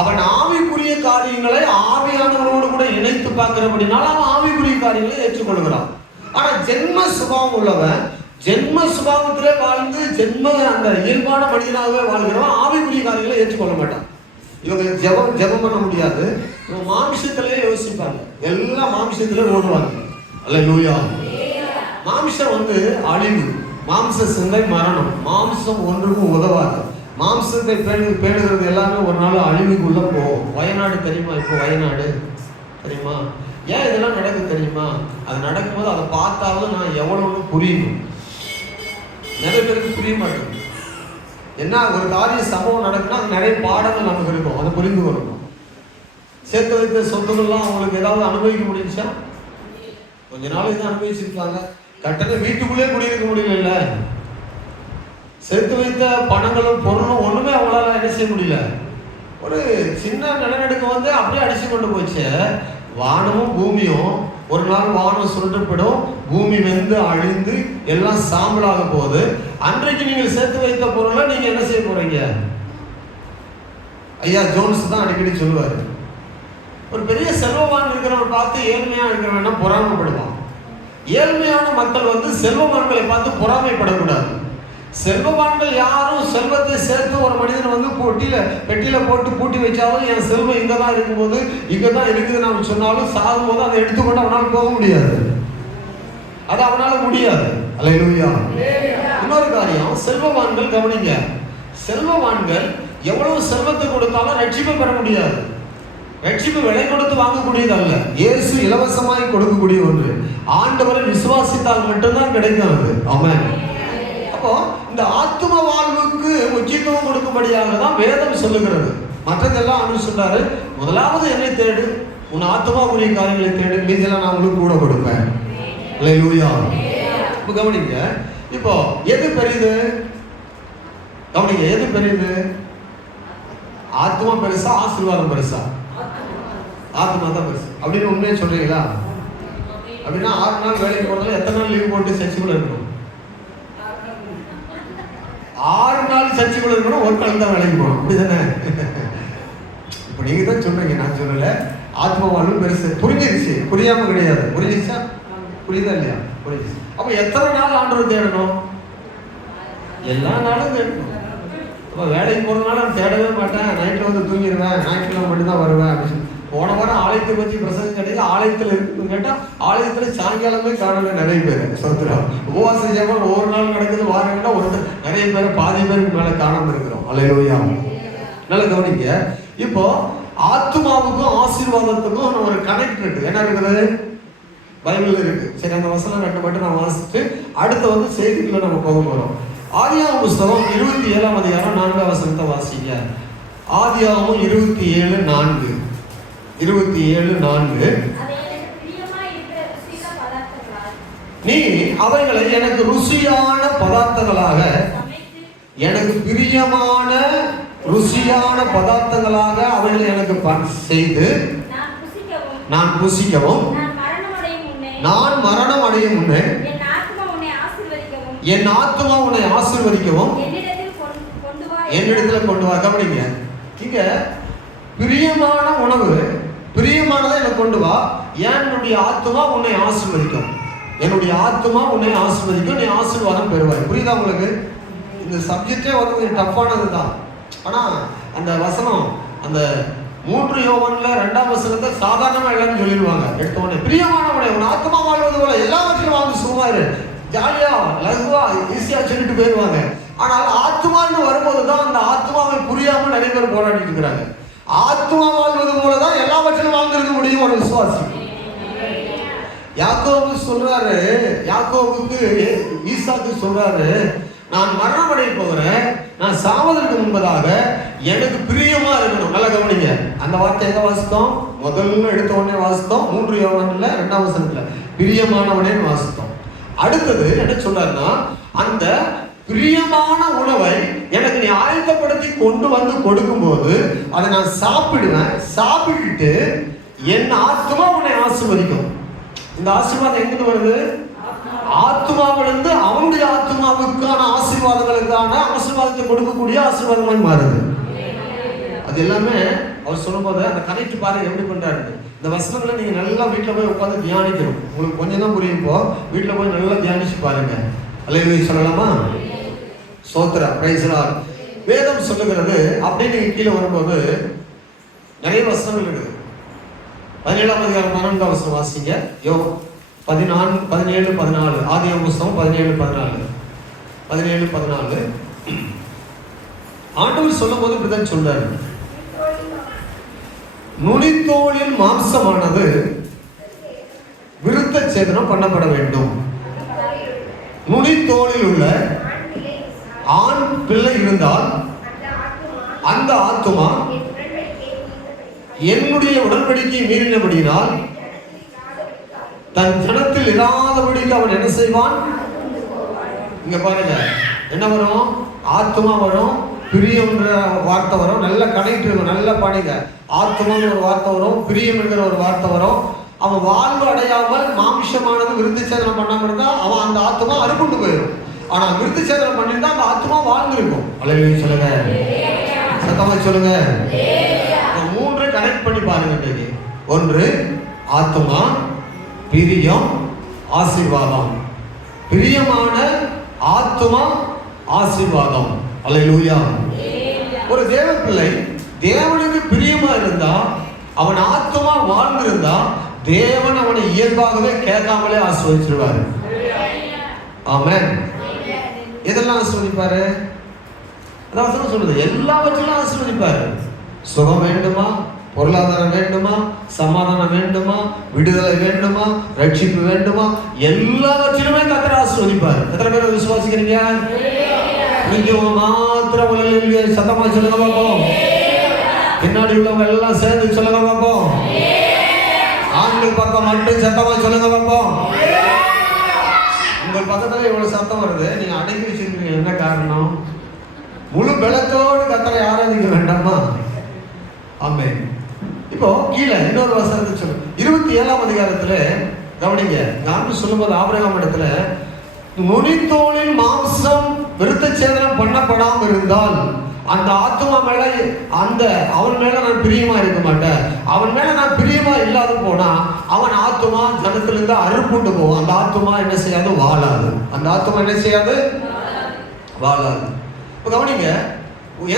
அவன் ஆவிக்குரிய காரியங்களை ஆவியானவரோடு கூட இணைத்து பார்க்கிறபடினால அவன் ஆவிக்குரிய காரியங்களை ஏற்றுக்கொள்கிறான். ஆனா ஜென்ம சுபாவம் உள்ளவன் ஜென்ம சுபாவத்திலே வாழ்ந்து அந்த இயல்பான மனிதனாகவே வாழ்கிறவன் ஆவிக்குரிய காரியங்களை ஏற்றுக்கொள்ள மாட்டான். இவங்க ஜெபம் பண்ண முடியாது. இவங்க மாம்சத்திலே யோசிப்பாங்க, எல்லாம் மாம்சத்திலே ஓடுவாங்க. அல்லேலூயா. மாம்சம் வந்து அழிவு, மாம்ச சிந்தை மரணம், மாம்சம் ஒன்றுக்கும் உதவாது. மாம்சத்தை பேணுகிறது எல்லாமே ஒரு நாள் அழிவுக்குள்ள போகும். வயநாடு தெரியுமா? இப்போ வயநாடு தெரியுமா? ஏன் இதெல்லாம் நடக்குது தெரியுமா? அது நடக்கும்போது அதை பார்த்தாலும் நான் எவ்வளவு புரியும், நிறைய பேருக்கு புரிய மாட்டேங்குது. என்ன ஒரு காரிய சம்பவம் நடக்குன்னா அது நிறைய பாடங்கள் நமக்கு இருக்கும், அதை புரிந்து கொள்ளணும். சேர்த்து வைத்த சொத்துக்கள்லாம் அவங்களுக்கு ஏதாவது அனுபவிக்க முடிஞ்சா? கொஞ்ச நாள் இதை அனுபவிச்சிருக்காங்க. கட்டணம் வீட்டுக்குள்ளே குடியிருக்க முடியல. சேர்த்து வைத்த பணங்களும் பொருளும் ஒண்ணுமே அவங்களால என்ன செய்ய முடியல. ஒரு சின்ன நிலநடுக்கம் வந்து அப்படியே அடிச்சு கொண்டு போச்சு. வானமும் பூமியும் ஒரு நாள் வானம் சுருட்டப்படும், பூமி வெந்து அழிந்து எல்லாம் சாம்பலாக போகுது. அன்றைக்கு நீங்கள் சேர்த்து வைத்த பொருளை நீங்க என்ன செய்ய போறீங்க? ஐயா ஜோன்ஸ் தான் அடிக்கடி சொல்லுவாரு, ஒரு பெரிய செல்வவான் இருக்கிறவன் பார்த்து ஏழ்மையா இருக்கிறவன் பொறாமைப்படுவான். ஏழ்மையான மக்கள் வந்து செல்வவான்களை பார்த்து பொறாமைப்படக்கூடாது. செல்வவான்கள் யாரும் செல்வத்தை சேர்த்து ஒரு மனிதன் வந்து பெட்டியில போட்டு பூட்டி வச்சாலும் என் செல்வம் இங்க தான் இருக்கும்போது இங்க தான் இருக்குது நம்ம சொன்னாலும் சாகும் போது அதை எடுத்துக்கொண்டு அவனால் போக முடியாது, அது அவனால முடியாது. அல்லேலூயா. இன்னொரு காரியம், செல்வவான்கள் கவனிங்க, செல்வவான்கள் எவ்வளவு செல்வத்தை கொடுத்தாலும் ரட்சிப்பை பெற முடியாது. ரட்சிப்பு விலை கொடுத்து வாங்கக்கூடியது அல்ல, இயேசு இலவசமாய் கொடுக்கக்கூடிய ஒன்று. ஆண்டவரை விசுவாசித்தால் மட்டும்தான் கிடைக்கும் அது. ஆமென். அப்போ இந்த ஆத்ம வாழ்வுக்கு முக்கியத்துவம் கொடுக்கும்படியாக தான் வேதம் சொல்லுகிறது. மற்றதெல்லாம் அனு சொன்னாரு, முதலாவது என்னை தேடு, உன் ஆத்மாவுடைய காரியங்களை தேடு, மீதெல்லாம் நான் உங்களுக்கு கூட கொடுப்பேன். அல்லேலூயா. இப்போ கவனிங்க, இப்போ எது பெரியது? கவனிங்க, எது பெரியது? ஆத்மா பெருசா, ஆசீர்வாதம் பெருசா? ஆத்மா தான் பெருசு அப்படின்னு உண்மையை சொல்றீங்களா? அப்படின்னா 6 நாள் வேலைக்கு போறதால எத்தனை நாள் லீவ் போட்டு சர்ச்சுக்குள்ள இருக்கணும்? 6 நாள் சர்ச்சுக்குள்ள இருக்கணும், ஒரு நாள் தான் வேலைக்கு போகணும். அப்படிதானே? இப்போ நீங்க தான் சொல்றீங்க, நான் சொல்லல. ஆத்மா வாழ்வு பெருசு. புரிஞ்சிருச்சு, புரியாம கிடையாது. புரிஞ்சிச்சா? புரியுதா இல்லையா? புரிஞ்சிச்சு. அப்போ எத்தனை நாள் ஆண்டவர் தேடணும்? எல்லா நாளும் தேடணும். அப்போ வேலைக்கு போறதுனால நான் தேடவே மாட்டேன், நைட்டில் வந்து தூங்கிடுவேன், ஞாயிற்றுக்கிழமை மட்டும்தான் வருவேன் அப்படின்னு. போன வாரம் ஆலயத்தை பற்றி பிரசங்கம் கேட்டீங்க, ஆலயத்தில் இருக்குன்னு கேட்டால் ஆலயத்தில் சாயங்காலமே காணல நிறைய பேர். சொத்துறோம் உபவாச ஜெபம் ஒவ்வொரு நாள் நடக்குது, வாரங்கன்னா நிறைய பேர், பாதி பேருக்கு மேலே காணாமல் இருக்கிறோம். அல்லேலூயா. நல்ல கவனிங்க. இப்போ ஆத்துமாவுக்கும் ஆசீர்வாதத்துக்கும் ஒரு கனெக்ட் இருக்கு. என்ன இருக்குது? பைபிள் இருக்கு. சரி, அந்த வசனம் 2 மட்டும் நான் வாசிச்சுட்டு அடுத்து வந்து செய்திக்குள்ள நம்ம போக போறோம். ஆதியாகமம் புஸ்தகம் 27ஆம் அதிகாரம் 4ஆம் வசனத்தை வாசிங்க. ஆதியாகமம் 27:4. 27:4. நீ அவைகளை எனக்கு ருசியான பதார்த்தங்களாக, எனக்கு பிரியமான ருசியான பதார்த்தங்களாக அவைகளை எனக்கு செய்து நான் புசிக்கவும், நான் மரணம் அடையும் முன்னே என் ஆத்துமா உன்னை ஆசீர்வதிக்கவும் என்னிடத்தில் கொண்டு வா. கவனிங்க, இங்க பிரியமான உணவு, பிரியமானதை எனக்கு கொண்டு வா. என்னுடைய ஆத்துமா உன்னை ஆசீர்வதிக்கும், என்னுடைய ஆத்துமா உன்னை ஆசீர்வதிக்கும், நீ ஆசீர்வாதம் பெறுவாய். புரியுதா உங்களுக்கு? இந்த சப்ஜெக்டே வந்து கொஞ்சம் டஃப்பானது தான். ஆனால் அந்த வசனம், அந்த 3 யோவான்ல 2ஆம் வசனத்தை சாதாரணமாக இல்லைன்னு சொல்லிடுவாங்க. எடுத்தோடனே பிரியமானவனே உன் ஆத்மா வாழ்வது போல எல்லாவற்றையும் வாழ்ந்து சும்மாரு, ஜாலியா லகுவா ஈஸியா சொல்லிட்டு போயிடுவாங்க. ஆனால் ஆத்மான்னு வரும்போது தான் அந்த ஆத்மாவை புரியாம நிறைய பேர் போராடிட்டு இருக்கிறாங்க. ஆத்மா வாழ்வது போலதான் எல்லாவற்றிலும் வாழ்ந்திருக்க முடியும் ஒரு விசுவாசி. யாக்கோபு சொல்றாரு, யாக்கோபுக்கு ஈசாக்கு சொல்றாரு, நான் மரணம் அடைய போகிறேன், நான் சாவதற்கு முன்பதாக எனக்கு பிரியமா இருக்கணும். நல்லா கவனிங்க, அந்த வார்த்தை எங்க வாசித்தோம்? முதல்ல எடுத்த உடனே வாசித்தோம் 3 யோவான்ல 2ஆம் வசனத்துல பிரியமானவனே வாசித்தோம். அடுத்தது என்ன சொல்றாருன்னா, அந்த பிரியமான உணவை எனக்கு நீ ஆயத்தப்படுத்தி கொண்டு வந்து கொடுக்கும்போது அதை நான் சாப்பிடுவேன், சாப்பிட்டுட்டு என் ஆத்மா உன்னை ஆசீர்வதிக்கும். இந்த ஆசீர்வாதம் எங்கிருந்து வருது? ஆத்மாவிலிருந்து அவனுடைய ஆத்மாவுக்கான ஆசீர்வாதங்களுக்கான ஆசீர்வாதத்தை கொடுக்கக்கூடிய ஆசீர்வாதமாய் மாறுது. அது எல்லாமே அவர் சொல்லும்போது அந்த கனெக்ட் பாருங்க எப்படி பண்றாரு. இந்த வசனங்களை நீங்க நல்லா வீட்டில் போய் உட்காந்து தியானிக்கணும். உங்களுக்கு கொஞ்சம் தான் புரியும். இப்போ வீட்டில் போய் நல்லா தியானிச்சு பாருங்க. அல்லேலூயா சொல்லலாமா? சோத்ரா, பிரைஸ் தி லார்ட். வேதம் சொல்லுகிறது அப்படியே நீங்க கீழே வரும்போது நிறைய வசனங்கள் இருக்குது. 17ஆம் அதிகாரம் 12ஆம் வசனம் வாசிங்க. 17:14. ஆதியாகமம் புஸ்தகம் 17:14. 17:14. ஆண்டவர் சொல்லும்போது இப்படிதான் சொல்றாரு, நுனித்தோலின் மாம்சமானது விருத்த சேதனம் பண்ணப்பட வேண்டும். நுனித்தோலில் உள்ள ஆண் பிள்ளை இருந்தால் அந்த ஆத்துமா என்னுடைய உடன்படிக்கையை மீறினபடியினால் தன் ஜனத்தில் இராதபடிக்கு அவன் என்ன செய்வான்? இங்க பாருங்க, என்ன வரும்? ஆத்துமா வரும், பிரியம்ன்ற வார்த்தை வரும். நல்ல கனெக்ட் இருக்கும், நல்லா பாடுங்க. ஆத்துமான்னு ஒரு வார்த்தை வரும், பிரியம் என்கிற ஒரு வார்த்தை வரும். அவன் வாழ்வு அடையாமல் மாமிஷமானது விருத்தி சேதனம் பண்ணாம இருந்தா அவன் அந்த ஆத்துமா அறுப்புண்டு போயிடும். ஆனா விருத்தி சேதனம் பண்ணிருந்தா அந்த ஆத்துமா வாழ்ந்துருக்கும். அல்லேலூயா சொல்லுங்க, சத்தமா சொல்லுங்க. 3 கனெக்ட் பண்ணி பாருங்க. ஒன்று ஆத்துமா, பிரியம், ஆசீர்வாதம். பிரியமான ஆத்துமா, ஆசீர்வாதம். அல்லேலூயா. ஒரு தேவ பிள்ளை தேவனுக்கு பிரியமா இருந்தா, அவன் ஆத்துமா வாழ்ந்திருந்தா, தேவன் அவனை இயல்பாகவே கேட்காமலே ஆசீர்வதிச்சிருவாரு. ஆமென். எதெல்லாம் ஆசீர்வதிப்பாரு? அதான் சொல்லுது, எல்லாவற்றிலும் ஆசீர்வதிப்பாரு. சுகம் வேண்டுமா, பொருளாதாரம் வேண்டுமா, சமாதானம் வேண்டுமா, விடுதலை வேண்டுமா, ரட்சிப்பு வேண்டுமா, எல்லாவற்றிலுமே கர்த்தர் ஆசீர்வதிப்பார். எத்தனை பேர் விசுவாசிக்கிறீங்க? நீங்க மாத்திரம் சத்தமா சொல்லுங்க பாப்போம். பின்னாடி உள்ளவங்க எல்லாம் சேர்ந்து சொல்லுங்க பாப்போம். ஆண்கள் பக்கம் மட்டும் சத்தமா சொல்லுங்க பாப்போம். உங்கள் பக்கத்துல இவ்வளவு சத்தம் வருது, நீங்க அடக்கி வச்சிருக்கீங்க, என்ன காரணம்? முழு பலத்தோடு கர்த்தரை ஆராதிக்க வேண்டாமா? ஆமென். இப்போ கீழே இன்னொரு வசனத்தை சொல்லு. 27ஆம் அதிகாரத்துல கவனிங்க. நான் சொல்லும்போது ஆபிரகாம் இடத்துல நுனித்தோலின் மாம்சம் விருத்த சேதனம் பண்ணப்படாமல் இருந்தால் அந்த ஆத்மா மேல அவன் மேல நான் பிரியமா இருக்க மாட்டேன். அவன் மேல நான் பிரியமா இல்லாத போனா அவன் ஆத்மா ஜனத்திலிருந்து அறுப்புண்டு போகும். அந்த ஆத்மா என்ன செய்யாது? வாழாது. அந்த ஆத்மா என்ன செய்யாது? வாழாது. இப்ப கவனிங்க,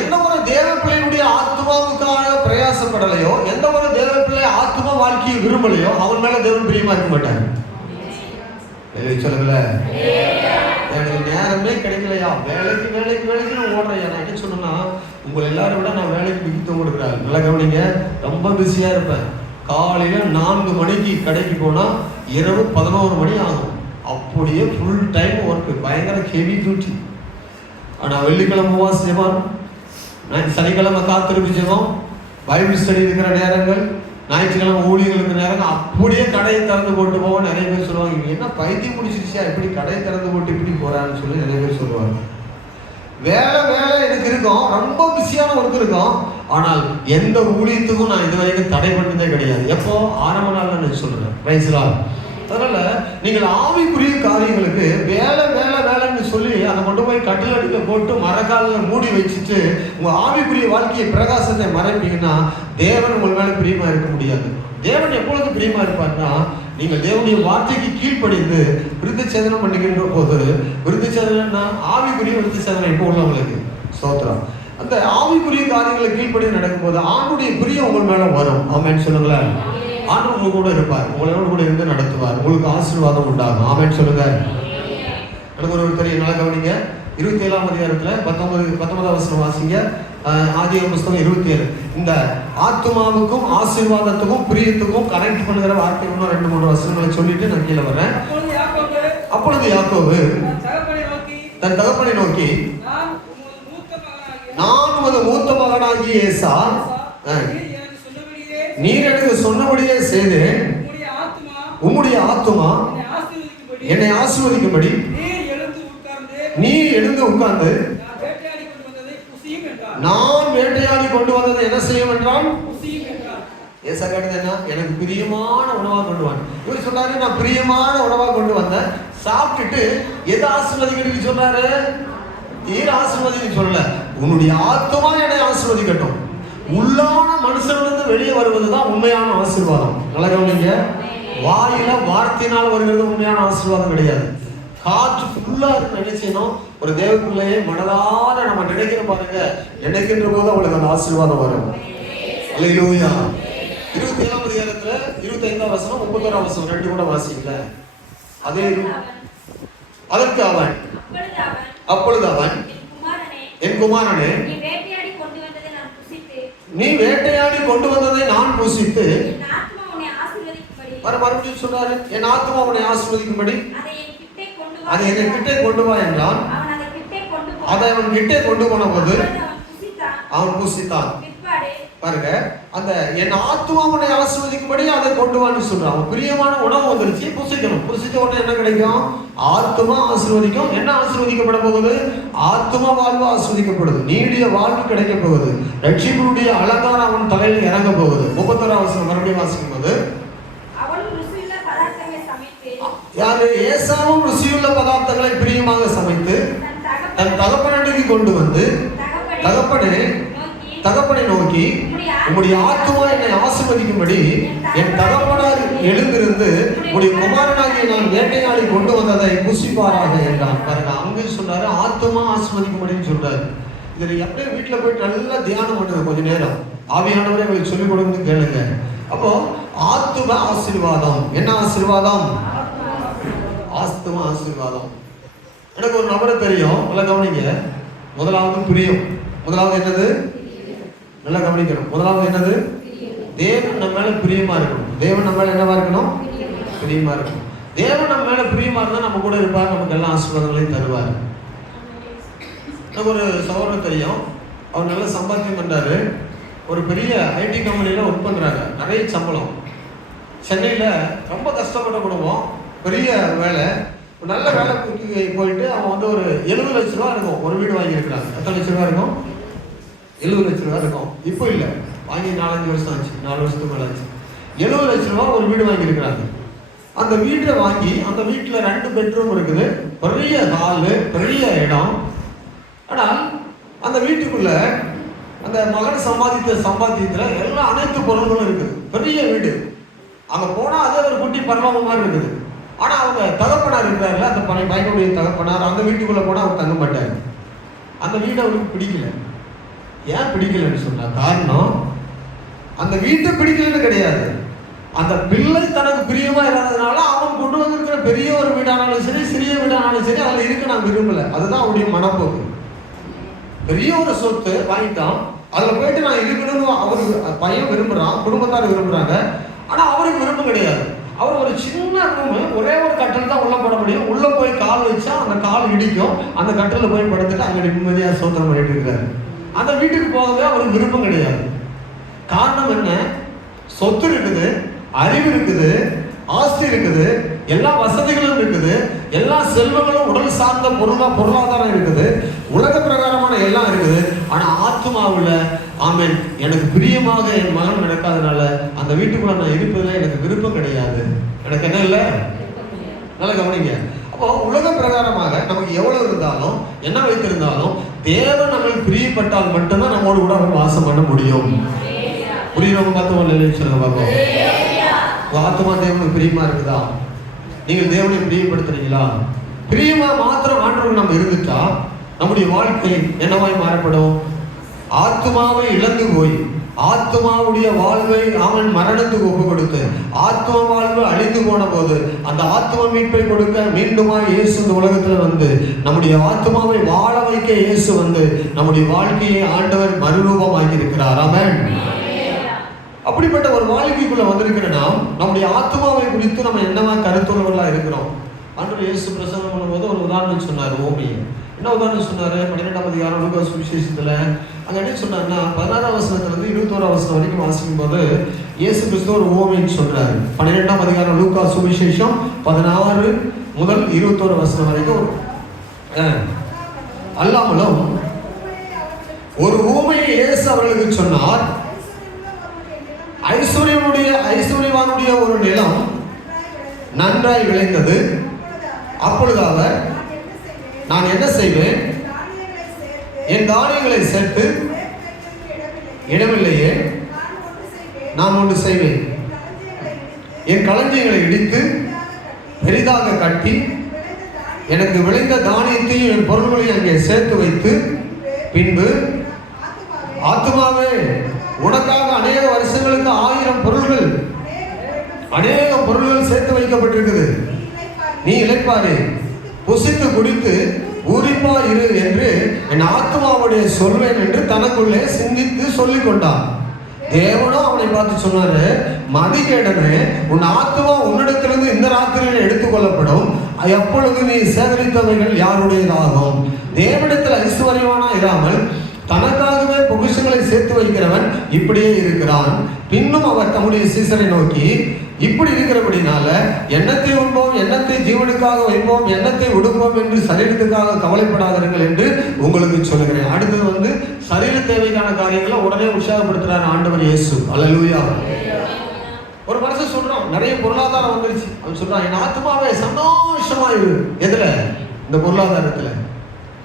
எந்த ஒரு தேவ பிள்ளையினுடைய ஆத்மாவுக்காக பிரயாசப்படலையோ, எந்த ஒரு தேவ பிள்ளை ஆத்மா வாழ்க்கையை விரும்பலையோ, அவன் மேல தேவன் பிரியமா இருக்க மாட்டாங்க. சொல்லுங்கள, எனக்கு நேரமே கிடைக்கலையா, வேலைக்கு நான் ஓடுறையா. நான் என்ன சொன்னா, உங்களை எல்லாரும் விட நான் வேலைக்கு முக்கியத்துவம் கொடுக்குறேன். நல்லா கவனிங்க, ரொம்ப பிஸியா இருப்பேன். காலையில 4 மணிக்கு கடைக்கு போனா இரவு 11 மணி ஆகும். அப்படியே ஃபுல் டைம் ஒர்க்கு, பயங்கர ஹெவி டியூட்டி. ஆனால் வெள்ளிக்கிழமை உபவாசம், சனிக்கிழமை காத்திருப்பு ஜெபம், பைபிள் ஸ்டடி இருக்கிற நேரங்கள், ஞாயிற்றுக்கிழமை ஊழியர்களுக்கு நேரம், அப்படியே கடையை திறந்து போட்டு போவோம். நிறைய பேர் சொல்லுவாங்க, இவங்க என்ன பைத்தியம் முடிச்சிருச்சியா, இப்படி கடையை திறந்து போட்டு இப்படி போறான்னு சொல்லி நிறைய பேர் சொல்லுவாங்க. வேலை எனக்கு இருக்கும், ரொம்ப பிஸியான ஒர்க் இருக்கும். ஆனால் எந்த ஊழியத்துக்கும் நான் இது வரைக்கும் தடை பண்ணதே கிடையாது. எப்போ? ஆரம்ப நாள் நான் சொல்றேன். பிரைஸ்லால். அதனால நீங்கள் ஆவிக்குரிய காரியங்களுக்கு வேலைன்னு சொல்லி அதை கொண்டு போய் கட்டில் அடியில் போட்டு மரக்காலில் மூடி வச்சுட்டு உங்கள் ஆவிக்குரிய வாழ்க்கையை பிரகாசத்தை மறைப்பீங்கன்னா தேவன் உங்கள் மேலே பிரியமா இருக்க முடியாது. தேவன் எப்பொழுது பிரியமா இருப்பார்னா, நீங்கள் தேவனுடைய வார்த்தைக்கு கீழ்ப்படிந்து விருத்த சேதனம் பண்ணிக்கின்ற போது, விருத்த சேதனம்னா ஆவிக்குரிய விருத்த சேதனம் இப்போ உள்ளவங்களுக்கு ஸ்தோத்திரம். அந்த ஆவிக்குரிய காரியங்களை கீழ்ப்படி நடக்கும்போது ஆண்டுடைய பிரியம் உங்கள் மேலே வரும். ஆமென் சொல்லுங்களேன். ஆண்டவர் உங்க கூட இருப்பார், உங்களோட கூட இருந்து நடத்துவார், உங்களுக்கு ஆசீர்வாதம் உண்டாகும். ஆமென் சொல்லுங்க. எனக்கு ஒரு தெரியும், நல்லா கவனிங்க. 27ஆம் அதிகாரத்துல 19ஆம் வசனம் வாசிங்க. ஆதியாகமம் புத்தகம் 27. இந்த ஆத்துமாவுக்கும் ஆசீர்வாதத்துக்கும் பிரியத்துக்கும் கனெக்ட் பண்ணுகிற வார்த்தை இன்னும் 2-3 வசனங்களை சொல்லிட்டு நான் கீழே வர்றேன். அப்பொழுது யாக்கோபு தன் தகப்பனை நோக்கி, நான் உமது மூத்த மகனாகிய ஏசா, நீர் எனக்கு சொன்னபடியே செய்தேன். உம்முடைய ஆத்துமா என்னை ஆசீர்வதிக்கும்படி நீ எழுந்து உட்கார்ந்து நான் வேட்டையாடி கொண்டு வந்ததை என்ன செய்யும் என்றால் ஏசா கேட்டது என்ன? எனக்கு பிரியமான உணவாக கொண்டு வந்தேன். இவர் சொன்னாரு, நான் பிரியமான உணவாக கொண்டு வந்தேன். சாப்பிட்டுட்டு எதை ஆசீர்வதிக்கணும்னு சொன்னாரு? நீர் ஆசீர்வதின்னு சொல்லல, உன்னுடைய ஆத்துமா என்னை ஆசீர்வதிக்கட்டும். உள்ளான மனுஷனிலிருந்து வெளியே வருவதுதான் உண்மையான ஆசீர்வாதம். நல்லா கவனிங்க. வாயில வார்த்தையினால் வருகிறது உண்மையான ஆசீர்வாதம் கிடையாது. காற்று ஃபுல்லா நினைச்சணும். ஒரு தேவ பிள்ளையை மனதார நம்ம நினைக்கிற பாருங்க, நினைக்கின்ற போது அவளுக்கு அந்த ஆசீர்வாதம் வரும். அல்லேலூயா. 27ஆம் அதிகாரத்துல 25ஆம் வசனம் 31ஆம் வசனம் 2 கூட வாசிக்கல. அதே அதற்கு அவன், அப்பொழுது அவன், என் குமாரனே, நீ வேட்டையாடி கொண்டு வந்ததை நான் புசித்து, மறுபடியும் சொன்னாரு, என் ஆத்மா உன்னை ஆசீர்வதிக்கும்படி அதை என் கிட்டே கொண்டு வா என்றான். அதை அவன் கிட்டே கொண்டு போன போது அவன் புசித்தான். பாருங்க, அந்த என் ஆத்மா உன்னை ஆசீர்வதிக்கும்படி அதை கொண்டு வான்னு சொல்றான். அவன் பிரியமான உணவு வந்துருச்சு, புசிக்கணும். புசித்த உடனே என்ன கிடைக்கும்? ஆத்மா ஆசீர்வதிக்கும். என்ன ஆசீர்வதிக்கப்பட போகுது? ஆத்மா வாழ்வு ஆசீர்வதிக்கப்படுது. நீடிய வாழ்வு கிடைக்க போகுது. ரட்சிப்புடைய அலங்காரம் அவன் தலையில் இறங்க போகுது. 31ஆம் வசனம் மறுபடியும் வாசிக்கும் போது, யாரு? ஏசாவும் ருசியுள்ள பதார்த்தங்களை பிரியமாக சமைத்து தன் தகப்பனுக்கு கொண்டு வந்து, தகப்பனை நோக்கி, உம்முடைய ஆத்துமா என்னை ஆசீர்வதிக்கும்படி என் தகப்பனார் எழுந்திருந்து உம்முடைய குமாரனாகிய நான் வேட்டையாடி கொண்டு வந்ததை புசிப்பாராக என்றான். பாருங்க, அங்கே சொன்னாரு ஆத்துமா ஆசீர்வதிக்கும்படின்னு சொல்றாரு. இதில் அப்படியே வீட்டில் போயிட்டு நல்லா தியானம் பண்ணுங்க கொஞ்ச நேரம். ஆவியானவரே உங்களுக்கு சொல்லிக் கொடுக்கணும்னு கேளுங்க. அப்போ ஆத்தும ஆசீர்வாதம். என்ன ஆசீர்வாதம்? ஆத்தும ஆசீர்வாதம். எனக்கு ஒரு நபரை தெரியும், நல்லா கவனிங்க. முதலாவது பிரியம். முதலாவது என்னது? நல்லா கவனிக்கணும். முதலாவது என்னது? தேவன் நம்ம மேல பிரியமா இருக்கணும். தேவன் நம்ம மேல என்னவா இருக்கணும்? பிரியமா இருக்கணும். தேவன் நம்ம மேல பிரியமா இருந்தா நம்ம கூட இருப்பார், நமக்கு எல்லா ஆசீர்வாதங்களையும் தருவார். எனக்கு ஒரு சகோதரர் தெரியும், அவர் நல்ல சம்பாத்தியம் பண்றாரு. ஒரு பெரிய ஐடி கம்பெனியில ஒர்க் பண்றாங்க, நிறைய சம்பளம். சென்னையில ரொம்ப கஷ்டப்பட்ட குடும்பம், பெரிய வேலை. நல்ல வேலைக்கு போயிட்டு அவன் வந்து ஒரு 70 லட்ச ரூபா இருக்கும் ஒரு வீடு வாங்கியிருக்கிறாங்க. எத்தனை லட்ச ரூபா இருக்கும்? 70 லட்ச ரூபா இருக்கும். இப்போ இல்லை, வாங்கி 4-5 வருஷம் ஆச்சு, 4 வருஷத்துக்கு மேலே ஆச்சு. 70 லட்ச ரூபா ஒரு வீடு வாங்கியிருக்கிறாங்க. அந்த வீட்டை வாங்கி அந்த வீட்டில் 2 பெட்ரூம் இருக்குது, பெரிய ஹாலு, பெரிய இடம். ஆனால் அந்த வீட்டுக்குள்ள அந்த மகன் சம்பாத்தியத்தில் எல்லாம் அனைத்து பொருள்களும் இருக்குது. பெரிய வீடு. அங்கே போனால் அதே ஒரு குட்டி பரலோகம் மாதிரி இருக்குது. ஆனால் அவங்க தகப்பனார் இருக்கிறார்ல, அந்த பையனுடைய தகப்பனார், அந்த வீட்டுக்குள்ளே போனால் அவர் தங்க மாட்டார். அந்த வீடு அவருக்கு பிடிக்கல. ஏன் பிடிக்கலன்னு சொன்னா காரணம் அந்த வீட்டை பிடிக்கலன்னு கிடையாது, அந்த பிள்ளை தனக்கு பிரியமா இல்லாததுனால அவன் கொண்டு வந்திருக்கிற பெரிய ஒரு வீடானாலும் சரி, சிறிய வீடானாலும் சரி, அதில் இருக்க நான் விரும்பல. அதுதான் அவருடைய மனப்போக்கு. பெரிய ஒரு சொத்து வாங்கிட்டான், அதில் போயிட்டு நான் இருக்கணும்னு அவரு பையன் விரும்புறான், குடும்பத்தார் விரும்புறாங்க. ஆனா அவருக்கு விருப்பம் கிடையாது. அவர் ஒரு சின்ன ரூமு, ஒரே ஒரு கட்டில் தான் உள்ள போட முடியும். உள்ள போய் கால் வச்சா அந்த கால் இடிக்கும். அந்த கட்டில் போய் படுத்துட்டு அங்கே நிம்மதியாக சோத்திரம் பண்ணிட்டு இருக்காரு. அந்த வீட்டுக்கு போகவே அவருக்கு விருப்பம் கிடையாது. காரணம் என்ன? சொத்து இருக்குது, அறிவு இருக்குது, ஆஸ்தி இருக்குது, எல்லா வசதிகளும் இருக்குது, எல்லா செல்வங்களும் உடல் சார்ந்த பொருளாதாரம் இருக்குது, உலக பிரகாரமான எல்லாம் இருக்குது. ஆனா ஆத்மாவில் ஆமென் எனக்கு பிரியமாக என் மகன் நடக்காதனால அந்த வீட்டுக்குள்ள நான் இருப்பதில் எனக்கு விருப்பம் கிடையாது. எனக்கு என்ன இல்லை? நல்லா கவனிங்க. அப்போ உலக பிரகாரமாக நமக்கு எவ்வளவு இருந்தாலும் என்ன வைத்திருந்தாலும் தேவன் நம்ம பிரியப்பட்டால் மட்டும்தான் நம்மோடு கூட அவர் வாசம் பண்ண முடியும். புரியுறவங்க பார்த்தோம் சொல்லுங்க பார்ப்போம். ஆத்மா தேவனுக்கு பிரியமா இருக்குதா? நீங்கள் தேவனை பிரியப்படுத்துறீங்களா? பிரியமா மாத்திரம் ஆண்டவர்கள் நம்ம இருந்துட்டா நம்முடைய வாழ்க்கை என்னவாய் மாறப்படும்? ஆத்மாவை இழந்து போய் ஆத்மாவுடைய வாழ்வை அவன் மரணத்துக்கு ஒப்பு கொடுத்து ஆத்ம வாழ்வு அழிந்து போன போது அந்த ஆத்ம மீட்பை கொடுக்க மீண்டுமாய் இயேசு இந்த உலகத்துல வந்து நம்முடைய ஆத்மாவை வாழ வைக்க இயேசு வந்து நம்முடைய வாழ்க்கையை ஆண்டவர் மறுரூபமாக்கி இருக்கிறார். ஆமென். அப்படிப்பட்ட ஒரு வாழ்க்கைக்குள்ள வந்திருக்கிற நாம் நம்முடைய ஆத்மாவை குறித்து நம்ம என்னவா கருத்துள்ளவர்களா இருக்கிறோம்? ஆண்டவர் இயேசு பிரசங்கம் பண்ணும்போது ஒரு உதாரணம் சொன்னார். ஓமி என்ன உதாரணம் சொன்னாரு? 12ஆம் அதிகாரம் லூக்கா சுவிசேஷத்துல அங்க என்ன சொன்னாருன்னா 16ஆம் வசனத்துல இருந்து 21ஆம் வசனம் வரைக்கும் வாசிக்கும் போது இயேசு கிறிஸ்து ஒரு ஓமைன்னு சொல்றாரு. 12ஆம் அதிகாரம் லூக்கா சுவிசேஷம் 16 முதல் 21 வசனம் வரைக்கும் அல்லாமலும் ஒரு ஊமையை இயேசு அவர்களுக்கு சொன்னார். ஐஸ்வர்யவானுடைய ஒரு நிலம் நன்றாய் விளைந்தது. அப்பொழுது அவர், நான் என்ன செய்வேன்? என் தானியங்களை சேர்த்து இடமில்லையே, நான் ஒன்று செய்வேன். என் களஞ்சியங்களை இடித்து பெரிதாக கட்டி எனக்கு விளைந்த தானியத்தையும் என் பொருள்களையும் அங்கே சேர்த்து வைத்து பின்பு ஆத்துமாவே உனக்காக அநேக வருஷங்களுக்கு 1000 பொருள்கள் அநேக பொருள்கள் சேர்த்து வைக்கப்பட்டிருக்குது. நீ இளைப்பாரு, புசித்து குடித்து பூரிப்பா இரு என்று என் ஆத்மாவுடைய சொல்வேன் என்று தனக்குள்ளே சிந்தித்து சொல்லிக் கொண்டான். தேவனும் அவனை பார்த்து சொன்னாரு, மதிகேடனே, உன் ஆத்மா உன்னிடத்திலிருந்து இந்த ராத்திரியில் எடுத்துக்கொள்ளப்படும். எப்பொழுது நீ சேகரித்தவைகள் யாருடையதாகும்? தேவனிடத்தில் ஐஸ்வர்யவானா இராமல் தனக்காகவே பொக்கிஷங்களை சேர்த்து வைக்கிறவன் இப்படியே இருக்கிறான். பின்னும் அவர் தம்முடைய சீசரை நோக்கி, இப்படி இருக்கிறபடினால எண்ணத்தை உண்போம், எண்ணத்தை ஜீவனுக்காக வைப்போம், எண்ணத்தை உடுப்போம் என்று சரீரத்துக்காக கவலைப்படாதீர்கள் என்று உங்களுக்கு சொல்லுகிறேன். அடுத்தது வந்து சரீர தேவைக்கான காரியங்களை உடனே உற்சாகப்படுத்துறாரு ஆண்டவர் இயேசு. அல்லேலூயா. ஒரு மனுஷன் சொல்றான், நிறைய பொருளாதாரம் வந்துருச்சு. அவன் சொல்றான், என் ஆத்மாவே சந்தோஷமாயிரு. எதுல? இந்த பொருளாதாரத்துல.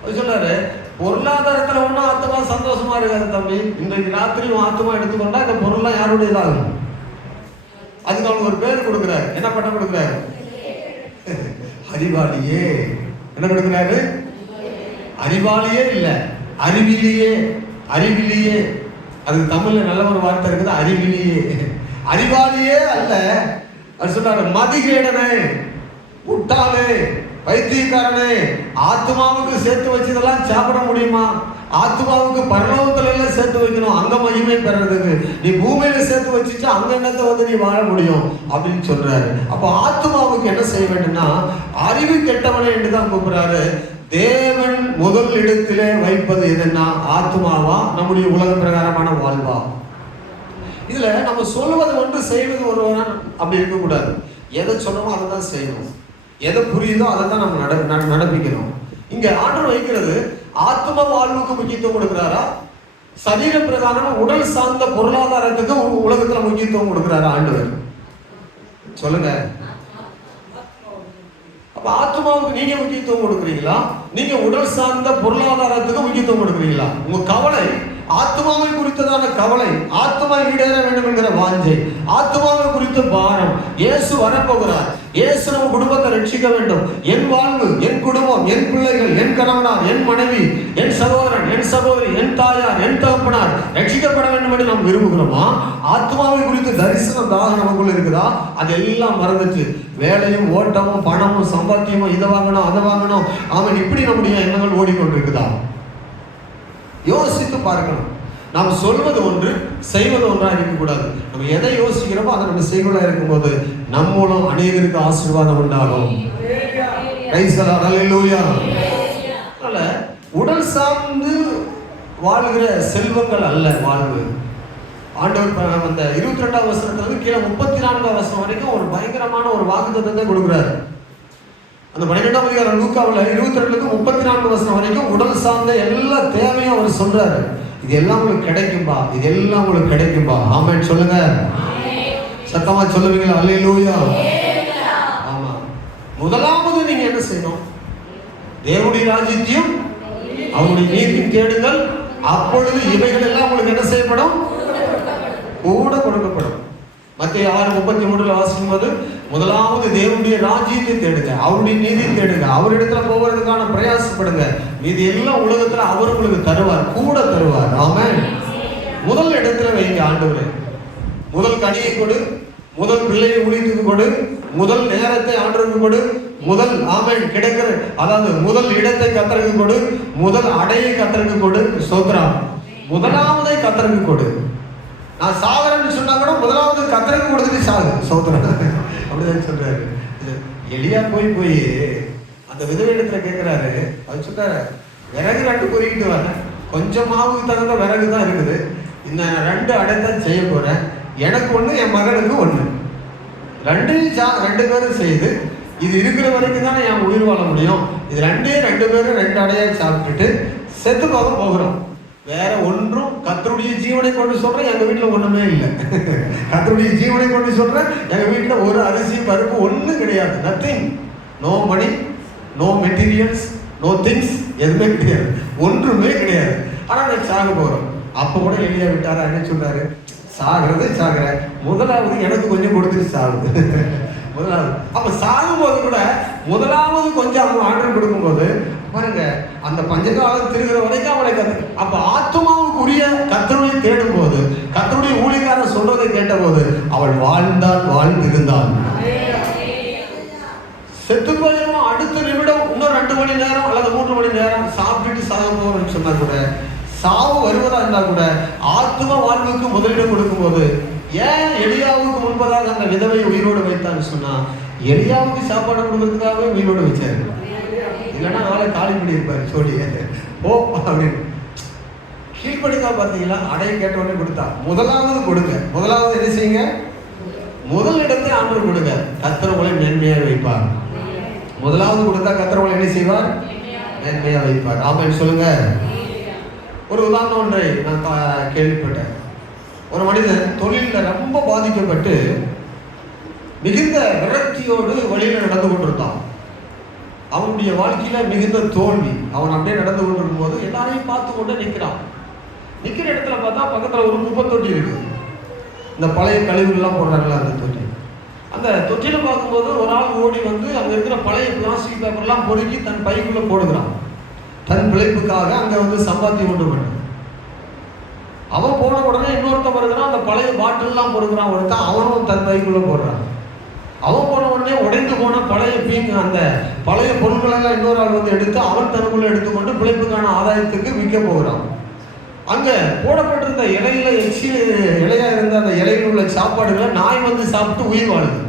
அது சொல்றாரு, பொருளாதாரத்துல ஒன்றும் ஆத்மா சந்தோஷமா இருக்காது தம்பி. இன்றைக்கு ராத்திரி ஆத்மா எடுத்துக்கொண்டா இந்த பொருள்லாம் யாருடையதாகும்? அதுக்கு அவனுக்கு ஒரு பேர் கொடுக்குறாரு. என்ன பண்ண கொடுக்குறாரு? அறிவாளியே. என்ன கொடுக்குறாரு? அறிவாளியே இல்ல, அறிவிலியே. அறிவிலியே, அதுக்கு தமிழ்ல நல்ல ஒரு வார்த்தை இருக்குது, அறிவிலியே. அறிவாளியே அல்ல. அது சொல்றாரு, மதிகேடனே, முட்டாளே, வைத்தியக்காரனே, ஆத்மாவுக்கு சேர்த்து வச்சதெல்லாம் சாப்பிட முடியுமா? ஆத்மாவுக்கு பரலோகத்துல எல்லாம் சேர்த்து வைக்கணும், அங்க மகிமை பெறதுக்கு. நீ பூமியில சேர்த்து வச்சுச்சா அங்க என்னத்தை வந்து நீ வாழ முடியும் அப்படின்னு சொல்றாரு. அப்போ ஆத்மாவுக்கு என்ன செய்ய வேண்டும்னா, அறிவு கெட்டவனே என்றுதான் கூப்பிடுறாரு. தேவன் முதல் இடத்திலே வைப்பது எதுன்னா ஆத்மாவா, நம்முடைய உலக பிரகாரமான வாழ்வா? இதுல நம்ம சொல்வது ஒன்று செய்வது ஒருவன் அப்படி இருக்கக்கூடாது. எதை சொன்னோமோ அதை தான் செய்யணும். எதை புரியுதோ அதை தான் நம்ம நடப்பிக்கணும். இங்க ஆண்டவர் வைக்கிறது ஆத்ம வாழ்வுக்கு முக்கியத்துவம் கொடுக்கிறாரா, சரீர பிரதானம் உடல் சார்ந்த பொருளாதாரத்துக்கு உலகத்துல முக்கியத்துவம் கொடுக்கிறாரா ஆண்டவர்? சொல்லுங்க. அப்ப ஆத்மாவுக்கு நீங்க முக்கியத்துவம் கொடுக்குறீங்களா, நீங்க உடல் சார்ந்த பொருளாதாரத்துக்கு முக்கியத்துவம் கொடுக்குறீங்களா? உங்க கவலை ஆத்மாவை குறித்ததான கவலை, ஆத்மா ஈடேற வேண்டும் என்கிற வாஞ்சை, ஆத்மாவை குறித்த பாரம். இயேசு வரப்போகிறார். இயேசு நம்ம குடும்பத்தை ரட்சிக்க வேண்டும். என் வாழ்வு, என் குடும்பம், என் பிள்ளைகள், என் கணவனார், என் மனைவி, என் சகோதரன், என் சகோதரி, என் தாயார், என் தகப்பனார் ரட்சிக்கப்பட வேண்டும் என்று நாம் விரும்புகிறோமா? ஆத்மாவை குறித்து தரிசனம் தாகம் நமக்குள்ள இருக்குதா? அதெல்லாம் மறந்துட்டு வேலையும் ஓட்டமும் பணமும் சம்பாத்தியமும், இதை வாங்கணும் அதை வாங்கணும், அவன் இப்படி நம்முடைய எண்ணங்கள் ஓடிக்கொண்டிருக்குதா? யோசித்து பார்க்கணும். நாம் சொல்வது ஒன்று, செய்வது ஒன்றாக இருக்கக்கூடாது. நம்ம எதை யோசிக்கிறோமோ அதை நம்ம செய்வதாக இருக்கும்போது நம் மூலம் அநேகருக்கு ஆசீர்வாதம் உண்டாகும். அதனால உடல் சார்ந்து வாழ்கிற செல்வங்கள் அல்ல வாழ்வு. ஆண்டவர் அந்த 22ஆம் வசனத்துல கீழே 34ஆம் வசனம் வரைக்கும் ஒரு பயங்கரமான ஒரு வாக்குத்தத்தத்தை கொடுக்குறாரு. அந்த 12ஆம் அதிகாரம் லூக்காவில் 22லிருந்து 34 வசனம் வரைக்கும் உடல் சார்ந்த எல்லா தேவையும் அவர் சொல்றாரு. இது எல்லாம் உங்களுக்கு கிடைக்கும்பா, இது எல்லாம் உங்களுக்கு கிடைக்கும்பா. ஆமென் சொல்லுங்க. சத்தமா சொல்லுவீங்களா? அல்லேலூயா. ஆமா. முதலாவது நீங்க என்ன செய்யணும்? தேவனுடைய ராஜ்யத்தையும் அவருடைய நீதியும் தேடுங்கள், அப்பொழுது இவைகள் எல்லாம் உங்களுக்கு என்ன செய்யப்படும்? கூட கொடுக்கப்படும். மத்தேயு 6:33 வாசிக்கும் போது முதலாவது தேவனுடைய ராஜ்யத்தை தேடுங்க, அவருடைய நீதியை தேடுங்க, அவரிடத்துல போவதற்கான பிரயாசப்படுங்க, இது எல்லாம் உலகத்துல அவர் உங்களுக்கு தருவார், கூட தருவார். ஆமென். முதல் இடத்துல வைங்க ஆண்டவரே. முதல் கனியை கொடு, முதல் பிள்ளையை ஊழியத்துக்கு கொடு, முதல் நேரத்தை ஆண்டவருக்கு கொடு, முதல் ஆமென் கிடைக்கிற அதாவது முதல் இடத்தை கர்த்தருக்கு கொடு, முதல் அடையை கர்த்தருக்கு கொடு. ஸ்தோத்திரம். முதலாவதை கர்த்தருக்கு கொடு. நான் சாகரன்னு சொன்னா கூட முதலாவது கர்த்தருக்கு கொடுத்துட்டு சாகு. ஸ்தோத்திரம். அப்படிதான் சொல்றாரு. எலியா போய் அந்த விதவையிடத்துல கேட்கிறாரு. அது சொல்றாரு, விறகு 2 பொறிக்கிட்டு வரேன், கொஞ்சம் மாவுக்கு தகுந்த விறகு தான் இருக்குது, இந்த 2 அடைத்தான் செய்ய போறேன், எனக்கு 1 என் மகனுக்கு 1, 2 பேரும் செய்து இது இருக்கிற வரைக்கும் தானே என் உயிர் வாழ முடியும். இது 2 பேரும் 2 அடையா சாப்பிட்டுட்டு செத்து போகிறோம். வேற ஒன்றும் கர்த்தருடைய ஜீவனை கொண்டு சொல்றேன், எங்க வீட்டுல ஒண்ணுமே இல்லை. கர்த்தருடைய ஜீவனை கொண்டு சொல்றேன், எங்க வீட்டுல ஒரு அரிசி பருப்பு ஒண்ணும் கிடையாது. Nothing. No money, no materials, no things, எதுவுமே கிடையாது, ஒன்றுமே கிடையாது. ஆனா நான் சாக போறோம். அப்ப கூட எளியா விட்டாரா? என்ன சொல்றாரு? சாகிற முதலாவது எனக்கு கொஞ்சம் கொடுத்துட்டு சாகுது. முதலாவது அப்ப சாகும் போது கூட முதலாவது கொஞ்சம் அவங்க ஆர்டர் கொடுக்கும் போது பாருங்க, அந்த பஞ்சகாலம் திருகிற வரைக்கும் அவளை அப்ப ஆத்மாவுக்குரிய கர்த்தருடைய தேடும் போது, கர்த்தருடைய ஊழியக்காரன் சொல்றதை கேட்ட போது அவள் வாழ்ந்திருந்தாள். செத்து போயிடும் அடுத்த நிமிடம் இன்னும் 2 மணி நேரம் அல்லது 3 மணி நேரம் சாப்பிட்டுட்டு சாக போறோம்னு சொன்னா கூட, சாவு வருவதா இருந்தா கூட ஆத்ம வாழ்வுக்கு முதலிடம் கொடுக்கும் போது, ஏன் எலியாவுக்கு முன்பதாக அந்த விதவை உயிரோடு வைத்தான்னு சொன்னா, எலியாவுக்கு சாப்பாடு கொடுக்கறதுக்காகவே உயிரோடு வச்சாரு. இல்லைன்னா நாளை காலி பண்ணி இருப்பாரு சோழிய ஓ அப்படின்னு. கீழ்படிக்கா பார்த்தீங்களா? அடைய கேட்ட உடனே கொடுத்தா. முதலாவது கொடுங்க. முதலாவது என்ன செய்யுங்க? முதல் இடத்தை ஆண்டவர் கொடுங்க. கர்த்தர் உங்களை மேன்மையாக வைப்பார். முதலாவது கொடுத்தா கர்த்தர் உங்களை என்ன செய்வார்? மேன்மையாக வைப்பார். ஆமென் சொல்லுங்க. ஒரு உதாரணம் ஒன்றை நான் கேள்விப்பட்டேன். ஒரு மனிதன் தொழிலில் ரொம்ப பாதிக்கப்பட்டு மிகுந்த விரக்தியோடு வழியில் நடந்து கொண்டிருந்தான். அவனுடைய வாழ்க்கையில மிகுந்த தோல்வி. அவன் அப்படியே நடந்து கொண்டிருக்கும் போது எல்லாரையும் பார்த்து கொண்டு நிற்கிறான். நிற்கிற இடத்துல பார்த்தா பக்கத்தில் ஒரு குப்பை தொட்டி இருக்கு. இந்த பழைய கழிவுகள்லாம் போடுறாங்களா அந்த தொட்டி. அந்த தொட்டியில பார்க்கும்போது ஒரு ஆள் ஓடி வந்து அங்கே இருக்கிற பழைய பிளாஸ்டிக் பேப்பர்லாம் பொறுக்கி தன் பைக்குள்ளே போடுகிறான். தன் பிழைப்புக்காக அங்கே வந்து சம்பாத்தியம் ஒன்று பண்ண. அவன் போன உடனே இன்னொருத்தன் வருகிறான், அந்த பழைய பாட்டில்லாம் பொறுக்கிறான். ஒருத்தான் அவனும் தன் பைக்குள்ளே போடுறான். அவன் போன உடனே உடைந்து போன பழைய அந்த பழைய பொருட்களெல்லாம் இன்னொரு ஆள் வந்து எடுத்து அவன் தனக்குள்ள எடுத்துக்கொண்டு பிழைப்புக்கான ஆதாயத்துக்கு விற்க போகிறான். அங்க போடப்பட்டிருந்த இலையில இலையா இருந்த அந்த இலையில் உள்ள சாப்பாடுகளை நாய் வந்து சாப்பிட்டு உயிர் வாழுது.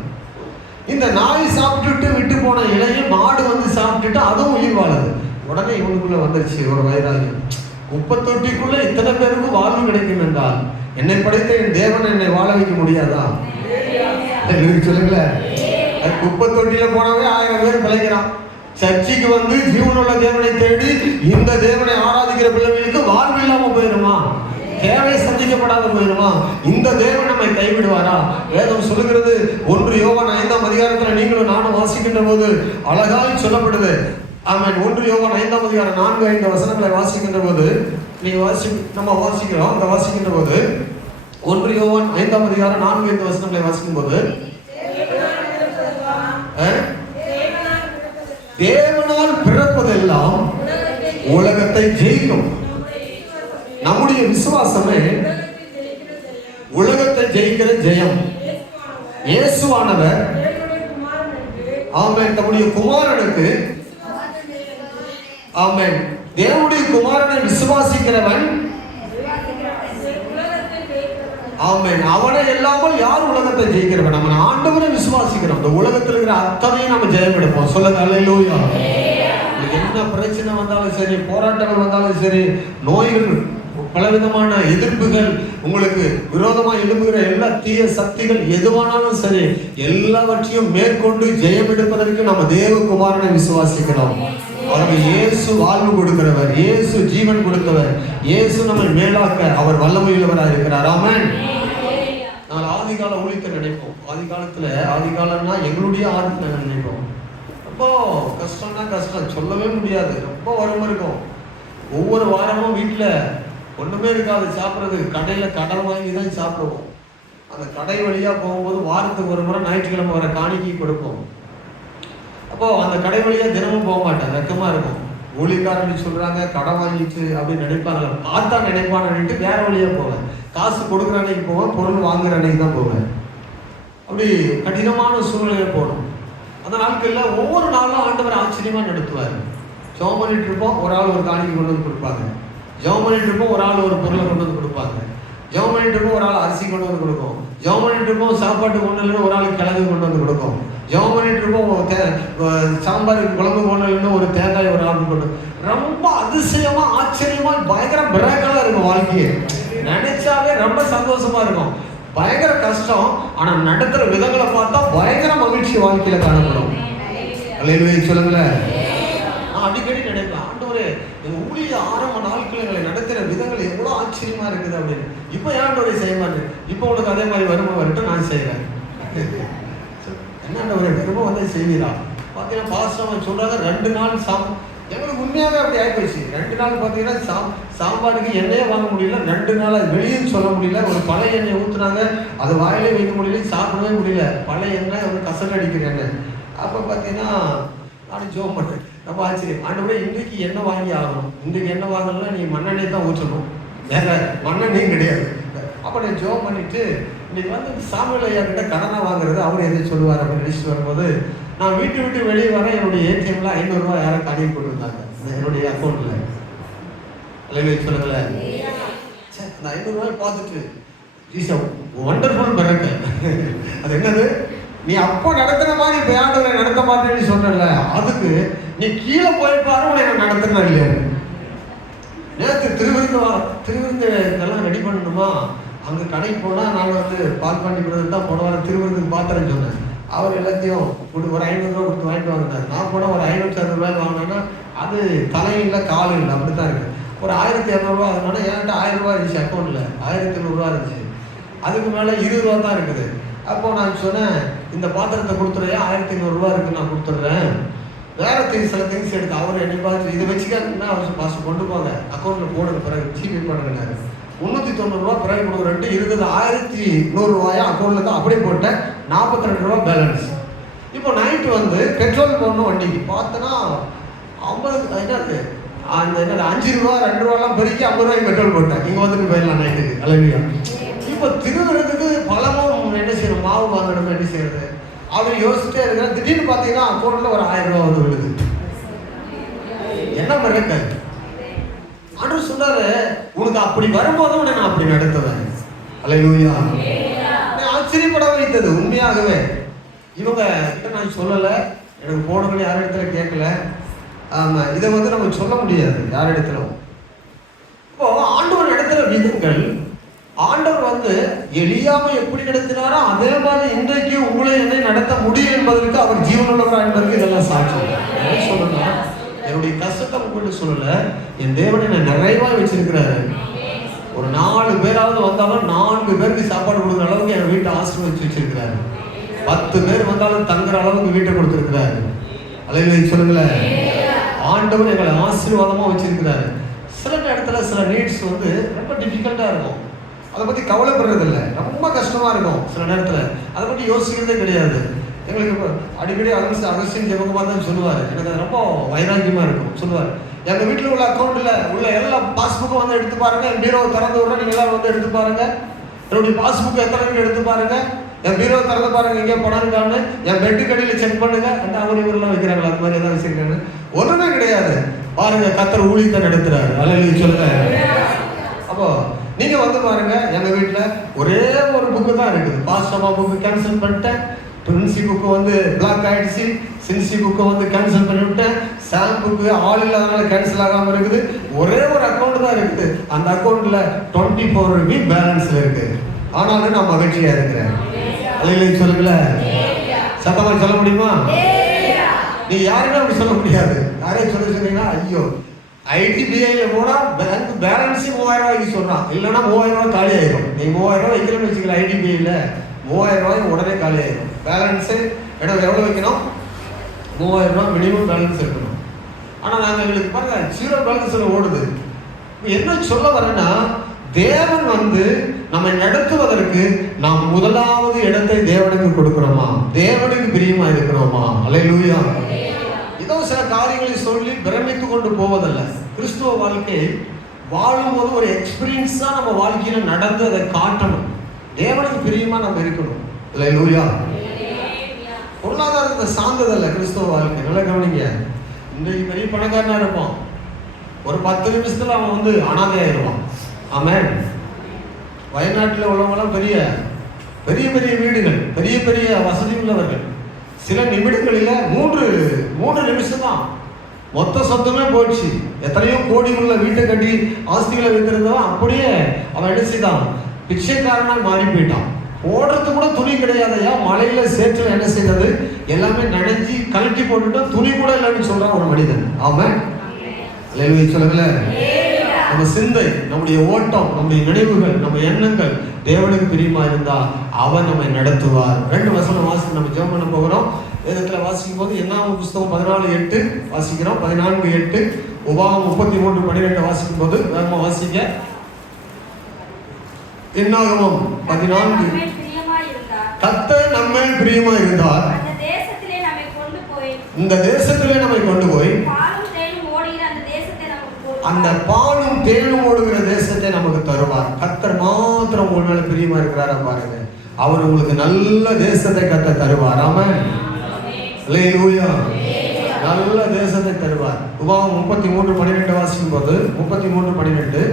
இந்த நாய் சாப்பிட்டுட்டு விட்டு போன இலையை மாடு வந்து சாப்பிட்டுட்டு அதுவும் உயிர் வாழுது. உடனே இவனுக்குள்ள வந்துருச்சு ஒரு வைராகியம். குப்பை தொட்டிக்குள்ள இத்தனை பேருக்கு வாழ்வு கிடைக்கும் என்றால் என்னை படைத்த என் தேவன் என்னை வாழ வைக்க முடியாதா? சொல்லுங்களேன். குப்பை தொட்டியில போனவே 1000 பேர் பிழைக்கிறான். சர்ச்சைக்கு வந்து ஜீவனுள்ள தேவனை தேடி இந்த தேவனை ஆராதிக்கிற பிள்ளைகளுக்கு வாழ்வு இல்லாம போயிருமா? தேவை சந்திக்கப்படாத போயிருமா? இந்த தேவன் நம்மை கைவிடுவாரா? வேதம் சொல்லுகிறது 1 யோவான் 5ஆம் அதிகாரத்தில் நீங்களும் நானும் வாசிக்கின்ற போது அழகாய் சொல்லப்படுது. ஆமென். 1 யோவான் 5ஆம் அதிகாரம் 4-5 வசனங்களை வாசிக்கின்ற போது நம்ம வாசிக்கிறோம். அந்த வாசிக்கின்ற போது 1 யோவான் 5ஆம் அதிகாரம் 4-5 வசனங்களை வாசிக்கும் போது தேவனால் பிறப்பதெல்லாம் உலகத்தை ஜெயிக்கும். நம்முடைய விசுவாசமே உலகத்தை ஜெயிக்கிற ஜெயம். இயேசுவானவர் ஆமென் தம்முடைய குமாரனுக்கு ஆமென் தேவனுடைய குமாரனை விசுவாசிக்கிறவன் ஆமென் அவனை இல்லாமல் யார் உலகத்தை ஜெயிக்கிறவன்? நம்ம ஆண்டவரை விசுவாசிக்கிறோம். இந்த உலகத்தில் இருக்கிற அத்தனையும் நம்ம ஜெயம் எடுப்போம். சொல்லுங்க அல்லேலூயா. என்ன பிரச்சனை வந்தாலும் சரி, போராட்டங்கள் வந்தாலும் சரி, நோய்கள், பலவிதமான எதிர்ப்புகள், உங்களுக்கு விரோதமாக எழும்புகிற எல்லா தீய சக்திகள் எதுவானாலும் சரி, எல்லாவற்றையும் மேற்கொண்டு ஜெயம் எடுப்பதற்கு நம்ம தேவகுமாரனை விசுவாசிக்கிறோம். அவருக்கு இயேசு வாழ்வு கொடுக்கிறவர், இயேசு ஜீவன் கொடுத்தவர், இயேசு நம்மை மேலாக்க அவர் வல்லமையுள்ளவராக இருக்கிறார். ஆமென். நாங்கள் ஆதிகால ஊழியத்தை நினைப்போம். ஆதிகாலம்னா எங்களுடைய ஆதித்தை நினைப்போம். ரொம்ப கஷ்டம்னா கஷ்டம் சொல்லவே முடியாது. ரொம்ப வறுமை இருக்கும். ஒவ்வொரு வாரமும் வீட்டில் ஒன்றுமே இருக்காது சாப்பிட்றதுக்கு. கடையில் கடன் வாங்கி தான் சாப்பிடுவோம். அந்த கடை வழியாக போகும்போது வாரத்துக்கு ஒரு முறை ஞாயிற்றுக்கிழமை வர காணிக்கை கொடுப்போம். அப்போது அந்த கடை வழியாக தினமும் போக மாட்டேன், வெக்கமாக இருக்கும். ஊழியக்காரன்னு சொல்கிறாங்க கடன் வாங்கிட்டு அப்படின்னு நினைப்பாங்க. பார்த்தா நினைப்பானுட்டு வேற வழியாக போவேன். காசு கொடுக்குற அன்னைக்கு போவேன், பொருள் வாங்குற அன்னைக்கு தான் போவேன். அப்படி கடினமான சூழ்நிலையில் போகணும். அந்த நாட்களில் ஒவ்வொரு நாளும் ஆண்டவர் ஆச்சரியமாக நடத்துவார். ஜெபம் பண்ணிட்டு இருப்போம், ஒரு ஆள் ஒரு காணிக்கை கொண்டு வந்து கொடுப்பாங்க. ஜெபம் பண்ணிட்டு இருப்போம், ஒரு ஆள் ஒரு பொருளை கொண்டு வந்து கொடுப்பாங்க. ஜெபம் பண்ணிட்டு இருப்போம், ஒரு ஆள் அரிசி கொண்டு வந்து கொடுக்கும். ஜெபம் பண்ணிட்டு இருப்போம், சாப்பாட்டு கொண்டு இல்லைன்னு ஒரு ஆள் கிழங்கு கொண்டு வந்து கொடுக்கும். ஜெபம் பண்ணிட்டு இருப்போம், சாம்பாருக்கு குழம்பு கொண்டு இல்லைன்னு ஒரு தேங்காய் ஒரு ஆள் கொண்டு. ரொம்ப அதிசயமா ஆச்சரியமா பயங்கர பிரேக்கெல்லாம் இருக்கும். வாழ்க்கையே நினைச்சாலே ரொம்ப சந்தோஷமா இருக்கும். பயங்கர கஷ்டம், ஆனா நடத்துற விதங்களை பார்த்தா பயங்கர மகிழ்ச்சி வாழ்க்கையில காணப்படும். அல்லேலூயா சொல்லுங்களேன். நான் அடிக்கடி நினைப்பேன், ஆண்டவரே எங்க ஊழிய ஆரம்ப நாட்கள் எங்களை நடத்துற விதங்கள் எவ்வளவு ஆச்சரியமா இருக்குது அப்படின்னு. இப்போ ஏன் ஆண்டவரே செய்ய மாட்டேன்? இப்போ உனக்கு அதே மாதிரி வருமா வரட்டும், நான் செய்வேன். என்ன ஆண்டவரே வருமா வந்து செய்வீரா? பார்த்தீங்கன்னா பாஸ்டர் சொல்றாங்க 2 நாள் எங்களுக்கு உண்மையாகவே அப்படி ஆகிப்போச்சு. 2 நாள் பார்த்தீங்கன்னா சாம்பாருக்கு எண்ணெயே வாங்க முடியல. 2 நாள் அது வெளியும் சொல்ல முடியல. ஒரு பழைய எண்ணெய் ஊற்றுனாங்க, அது வாயிலே வைக்க முடியல, சாப்பிடவே முடியல. பழைய எண்ணெய் ஒரு கசல் அடிக்கிற எண்ணெய். அப்போ பார்த்தீங்கன்னா நானும் ஜோம் பண்ணுறேன். ரொம்ப ஆச்சரியம். ஆண்டவரே இன்றைக்கு எண்ணெய் வாங்கி ஆகணும். இன்றைக்கு எண்ணெய் வாங்கணும்னா நீ மண்ணெண்ணெய் தான் ஊற்றணும், வேற மண்ணெண்ணெயும் கிடையாது. அப்போ நான் ஜோம் பண்ணிட்டு இன்னைக்கு வந்து சாமியல் ஐயா கிட்ட கடனை வாங்குறது அவர் எதை சொல்லுவார் அப்படின்னு நினைச்சிட்டு வரும்போது நான் விட்டு வெளியே வர என்னுடைய ஏடிஎம்ல 500 ரூபாய் யாரும் கடையை போட்டுருந்தாங்க என்னுடைய அக்கௌண்ட்ல. அல்லேலூயா சொல்லுங்களேன். அந்த 500 ரூபாய் பார்த்துட்டு ஒண்டர்ஃபுல் பிறகு அது என்னது, நீ அப்போ நடத்துற மாதிரி இப்போ ஆண்டவரை நடத்த மாட்டேன்னு சொன்னல, அதுக்கு நீ கீழே போய் பாரு உன்னை நான் நடத்துனா இல்லையா. நேற்று திருவிருந்து இதெல்லாம் ரெடி பண்ணணுமா, அங்கே கடைக்கு போனால் நான் வந்து பால் பண்ணி கொடுத்து தான் போன வாரம் திருவிருந்துக்கு பாத்திரம் சொன்னேன். அவர் எல்லாத்தையும் ஒரு 500 ரூபா கொடுத்து வாங்கிட்டு வந்தார். நான் போனால் ஒரு 560 ரூபாய் வாங்கினேன்னா அது தலையில்லை காலு இல்லை, அப்படி தான் இருக்குது. ஒரு 1200 ரூபா அதனால என்கிட்ட 1000 ரூபா இருந்துச்சு அக்கௌண்ட்டில், 1200 ரூபா இருந்துச்சு. அதுக்கு மேலே 20 ரூபா தான் இருக்குது. அப்போ நான் சொன்னேன், இந்த பாத்திரத்தை கொடுத்துறையா, 1500 ரூபா இருக்குது, நான் கொடுத்துட்றேன், வேற சில திங்ஸ் எடுத்து. அவர் என்னை பார்த்து இதை வச்சுக்காங்கன்னா அவர் பாஸ் கொண்டு போங்க, அக்கௌண்ட்டில் போடுங்க, பிறகு ஜிபே பண்ணுங்கன்னாரு. 390 ரூபா பிறகு கொடுக்குறேன்ட்டு இருக்குது 1100 ரூபாயா அக்கௌண்ட்டில் தான் அப்படியே போட்டேன். 42 ரூபா பேலன்ஸ். இப்போ நைட்டு வந்து பெட்ரோல் போடணும் வண்டிக்கு பார்த்தோன்னா 50 என்னது அந்த என்னது 5 ரூபா 2 ரூபாலாம் பெருக்கி 50 ரூபாய்க்கு பெட்ரோல் போட்டேன். இங்கே வந்துட்டு போயிடலாம் நைட்டுக்கு. அல்லேலூயா. இப்போ திருவிழத்துக்கு பழமும் என்ன செய்யணும், மாவு வாங்கணும், என்ன செய்யறது அப்படின்னு யோசிச்சுட்டே இருக்கிறேன். திடீர்னு பார்த்தீங்கன்னா அக்கௌண்ட்டில் ஒரு 1000 ரூபா வந்து விழுது. என்ன மிரட்டல். ஆண்டவர் சொன்னாரு, உனக்கு அப்படி வரும்போது உன்னை நான் அப்படி நடத்துவேன். அல்லேலூயா. ஆச்சரியப்பட வைத்தது உண்மையாகவே. இவங்க கிட்ட நான் சொல்லலை, எனக்கு போனவங்க யார் இடத்துல கேட்கல. ஆமாம், இதை வந்து நம்ம சொல்ல முடியாது யார் இடத்துல. இப்போ ஆண்டவர் நடத்துகிற விதங்கள் ஆண்டவர் வந்து எலியாவை எப்படி நடத்தினாரோ அதே மாதிரி இன்றைக்கு உங்களை என்னை நடத்த முடியும் என்பதற்கு அவர் ஜீவனுள்ளவரா என்பதற்கு இதெல்லாம் சாட்சி. என்ன சொல்லணும்னா, என்னுடைய கஷ்டத்தை உங்களுக்கு சொல்லல, என் தேவனை நான் நிறைவா வச்சிருக்கிறாரு. ஒரு 4 பேராவது வந்தாலும் 4 பேருக்கு சாப்பாடு கொடுக்குற அளவுக்கு என் வீட்டை ஆசீர்வதிச்சு வச்சிருக்கிறாரு. 10 பேர் வந்தாலும் தங்குற அளவுக்கு வீட்டை கொடுத்துருக்கிறாரு. அல்லேலூயா சொல்லுங்களேன். ஆண்டவர் எங்களை ஆசீர்வாதமா வச்சிருக்கிறாரு. சில இடத்துல சில நீட்ஸ் வந்து ரொம்ப டிஃபிகல்ட்டா இருக்கும். அதை பற்றி கவலைப்படுறதில்லை, ரொம்ப கஷ்டமாக இருக்கும். சில நேரத்தில் அதை பற்றி யோசிக்கிறதே கிடையாது. எங்களுக்கு இப்போ அடிக்கடி அகஸ்டின் ஜெபகுமார் தான் சொல்லுவார், எனக்கு அது ரொம்ப வைராக்கியமாக இருக்கும். சொல்லுவார், எங்கள் வீட்டில் உள்ள அக்கௌண்ட்டில் உள்ள எல்லா பாஸ்புக்கும் வந்து எடுத்து பாருங்கள், என் பீரோவை திறந்து விட்ற நீங்கள் எல்லாரும் வந்து எடுத்து பாருங்கள், என்னுடைய பாஸ்புக்கு எத்தனை எடுத்து பாருங்கள், என் பீரோவை திறந்து பாருங்கள் எங்கேயோ பணம் இருக்கான்னு, என் பெட்டு கடையில் செக் பண்ணுங்கள். அந்த அவர் இவரெல்லாம் வைக்கிறாங்களா, அது மாதிரி எதாவது வச்சுருக்காங்க? ஒன்றுமே கிடையாது. பாருங்க, கர்த்தர் ஊழியத்தை நடத்துறாரு. அல்லேலூயா சொல்லுங்க. அப்போ நீங்க வந்து பாருங்க, எங்க வீட்டுல ஒரே ஒரு புக்கு தான் இருக்குது. பாஸ்டமா புக்கு கேன்சல் பண்ணிட்டேன், பிரின்சி புக்கு வந்து பிளாக் ஆயிடுச்சு, சின்சி புக்கு வந்து கேன்சல் பண்ணி விட்டேன், சாம் புக்கு ஆள் இல்லாதனால கேன்சல் ஆகாம இருக்குது. ஒரே ஒரு அக்கௌண்ட் தான் இருக்குது. அந்த அக்கௌண்ட்ல 24 ரூபி பேலன்ஸ்ல இருக்கு. ஆனாலும் நான் மகிழ்ச்சியா இருக்கிறேன். அல்லேலூயா சொல்லுங்களேன். சத்தமா சொல்ல முடியுமா? நீ யாருன்னா அப்படி சொல்ல முடியாது. யாரையும் சொல்ல சொன்னீங்கன்னா, ஐயோ ஐடிபிஐல போனா பேங்க் பேலன்ஸே 3000 ரூபாய்க்கு சொல்றான், இல்லைன்னா 3000 ரூபாய் காலி ஆயிடும். நீ 3000 ரூபாய் வைக்கணும்னு வச்சுக்கல, ஐடிபிஐல 3000 ரூபாய் உடனே காலி ஆயிடும். பேலன்ஸு இடம் எவ்வளோ வைக்கணும்? 3000 ரூபாய் மினிமம் பேலன்ஸ் இருக்கணும். ஆனால் நாங்கள் எங்களுக்கு பாருங்க 0 பேலன்ஸில் ஓடுது. என்ன சொல்ல வரேன்னா, தேவன் வந்து நம்மை நடத்துவதற்கு நாம் முதலாவது இடத்தை தேவனுக்கு கொடுக்கிறோமா, தேவனுக்கு பிரியமா இருக்கிறோமா? அல்லேலூயா. ஏதோ சில காரியங்களை சொல்லி பிரமித்து கொண்டு போவதல்ல. கிறிஸ்துவ வாழ்க்கை வாழும்போது ஒரு எக்ஸ்பீரியன்ஸா நம்ம வாழ்க்கையில நடந்து அதை காட்டணும். தேவனுக்கு பிரியமா நம்ம இருக்கணும். அல்லேலூயா. பொருளாதாரத்தை சார்ந்ததல்ல கிறிஸ்துவ வாழ்க்கை. நல்லா கவனிங்க. இன்றைக்கு பெரிய பணக்காரனா இருப்பான், ஒரு 10 நிமிஷத்துல அவன் வந்து அனாதையாயிருவான். ஆமென். வயநாட்டில் உள்ளவங்களாம் பெரிய பெரிய பெரிய வீடுகள், பெரிய பெரிய வசதி உள்ளவர்கள். சில நிமிடங்களில் 3 நிமிஷம் தான் மொத்த சொத்துமே போயிடுச்சு. எத்தனையோ கோடி உள்ள வீட்டை கட்டி ஆஸ்திகளை வைத்திருந்தவன் அப்படியே அவன் என்ன செய்தான், பிச்சைக்காரனாக மாறி போயிட்டான். போடுறது கூட துணி கிடையாதையா, மழையில சேற்றில் என்ன செய்தது, எல்லாமே நனைஞ்சி கழட்டி போட்டுட்டு துணி கூட இல்லைன்னு சொல்றான் ஒரு மனிதன். ஆமென். அல்லேலூயா சொல்லுங்களேன். நம்ம சிந்தை, நம்முடைய ஓட்டம், நம்முடைய நினைவுகள், நம்ம எண்ணங்கள் தேவனுக்கு பிரியமா இருந்தா அவன் நம்மை நடத்துவார். 2 வசனம் வாசிக்க நம்ம ஜெபம் பண்ண போகிறோம். வேதத்துல வாசிக்கும் போது என்னாகும் புஸ்தகம் 14:8 வாசிக்கிறோம். 14:8, உபாகம் 33:12 வாசிக்கும் போது வேகமா வாசிக்க. என்னாகும் 14, கர்த்தர் நம்மேல் பிரியமா இருந்தார், இந்த தேசத்திலே நம்மை கொண்டு போய் அந்த பாலும் தேனும் ஓடுகிற தேசத்தை நமக்கு தருவார். கர்த்தர் மாத்திரம் உங்க மேல பிரியமா இருக்கிறாரா பாருங்க, அவர் உங்களுக்கு நல்ல தேசத்தை கர்த்தர் தருவார். ஆமென். அல்லேலூயா. நல்ல தேசத்தை தருவார். உபாகம் 33:12 வாசிக்கும் போது 33:12,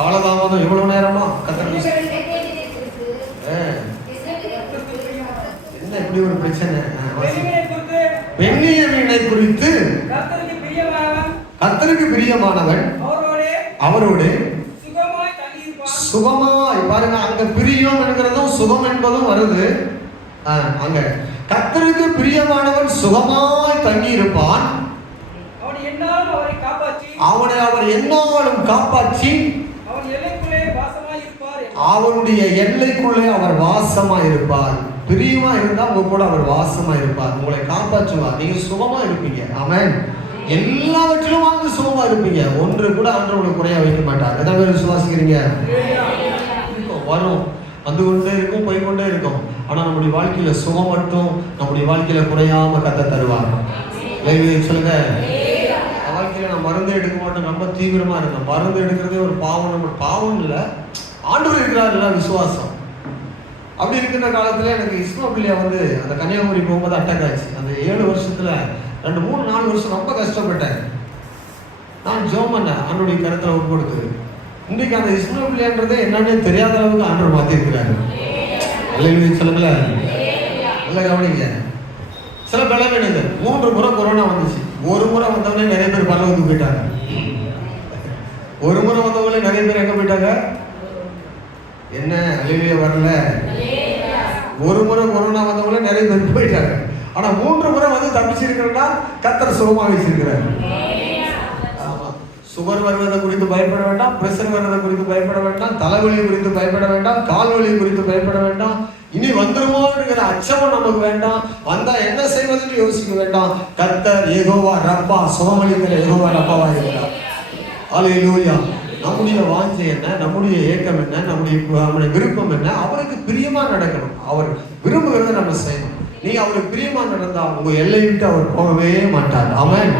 காலதாமதம் இவ்வளவு நேரமா கர்த்தர் என்ன இப்படி ஒரு பிரச்சனை? பென்னியமீனை குறித்து கர்த்தருக்கு பிரியமானவன் அவரோடு சுகமாய், பாருங்க அங்க பிரியம் என்கிறதும் சுகம் என்பதும் வருது. அங்க கர்த்தருக்கு பிரியமானவன் சுகமாய் தங்கி இருப்பான், அவனை அவர் எந்நாளும் காப்பாற்றி அவனுடைய எல்லைக்குள்ளே அவர் வாசமா இருப்பார். பிரியமா இருந்தா உங்க கூட அவர் வாசமா இருப்பார், உங்களை காப்பாற்றுவார், நீங்க சுகமா இருப்பீங்க. ஆமென். எல்லாவற்றிலும் வந்து சுகமா இருப்பீங்க. ஒன்று கூட ஆண்டவர் உங்களுக்கு குறையா வைக்க மாட்டார். எத்தனை பேர் விசுவாசிக்கிறீங்க? வரும், வந்து கொண்டே இருக்கும், போய் கொண்டே இருக்கும். ஆனா நம்முடைய வாழ்க்கையில சுகம் மட்டும் நம்முடைய வாழ்க்கையில குறையாம கர்த்தர் தருவார். சொல்லுங்க. வாழ்க்கையில நான் மருந்து எடுக்க மாட்டோம், ரொம்ப தீவிரமா இருக்கும். மருந்து எடுக்கிறதே ஒரு பாவம். நம்ம பாவம் இல்லை, ஆண்டவர் இருக்கிறாருல்ல, விசுவாசம். அப்படி இருக்கிற காலத்துல எனக்கு இஸ்மாபிலியா வந்து அந்த கன்னியாகுமரி போகும்போது அட்டாக் ஆச்சு. அந்த 7 வருஷத்துல 2, 3, 4 வருஷம் ரொம்ப கஷ்டப்பட்டேன். நான் ஜெபம் பண்ணேன், ஆண்டவருடைய கருத்துல ஒப்பு கொடுக்குது. இன்னைக்கு அந்த இஸ்மாபிலியான்றதே என்னன்னே தெரியாத அளவுக்கு ஆண்டவர் மாத்திருக்கிறாரு. அல்லேலூயா சொல்லுங்களேன். நல்லா கவனிங்க. சில பலவீனங்கள் 3 முறை கொரோனா வந்துச்சு. ஒரு முறை வந்தவனே நிறைய பேர் பரலோகத்துக்கு போயிட்டாங்க. ஒரு முறை வந்தவங்களே நிறைய பேர் எங்க போயிட்டாங்க? என்ன அல்லேலூயா வரல? ஒரு முறை கொரோனா வந்தவங்களே நிறைய பேர் போயிட்டாங்க. ஆனா 3 முறை வந்து தப்பிச்சிருக்கிறா கர்த்தர் சுகமாக வச்சிருக்கிறார். ஆமா, சுகர் வருவதை குறித்து பயப்பட வேண்டாம், பிரஷர் வருவதை குறித்து பயப்பட வேண்டாம், தலைவலி குறித்து பயப்பட வேண்டாம், கால்வலி குறித்து பயப்பட வேண்டாம். இனி வந்துருமோங்கிற அச்சமும் நமக்கு வேண்டாம். வந்தா என்ன செய்வதுன்னு யோசிக்க வேண்டாம். கர்த்தர் யெகோவா ரப்பா, சுகமளிக்கிற யெகோவா ரப்பாவா இருக்கிறார். அல்லேலூயா. நம்முடைய வாஞ்சை என்ன, நம்முடைய ஏக்கம் என்ன, நம்முடைய விருப்பம் என்ன? அவருக்கு பிரியமா நடக்கணும். அவர் விரும்புகிறத நம்ம செய்யணும். நீங்க அவருக்கு பிரியமா நடந்தா உங்க எல்லையை விட்டு அவர் போகவே மாட்டார். ஆமென்.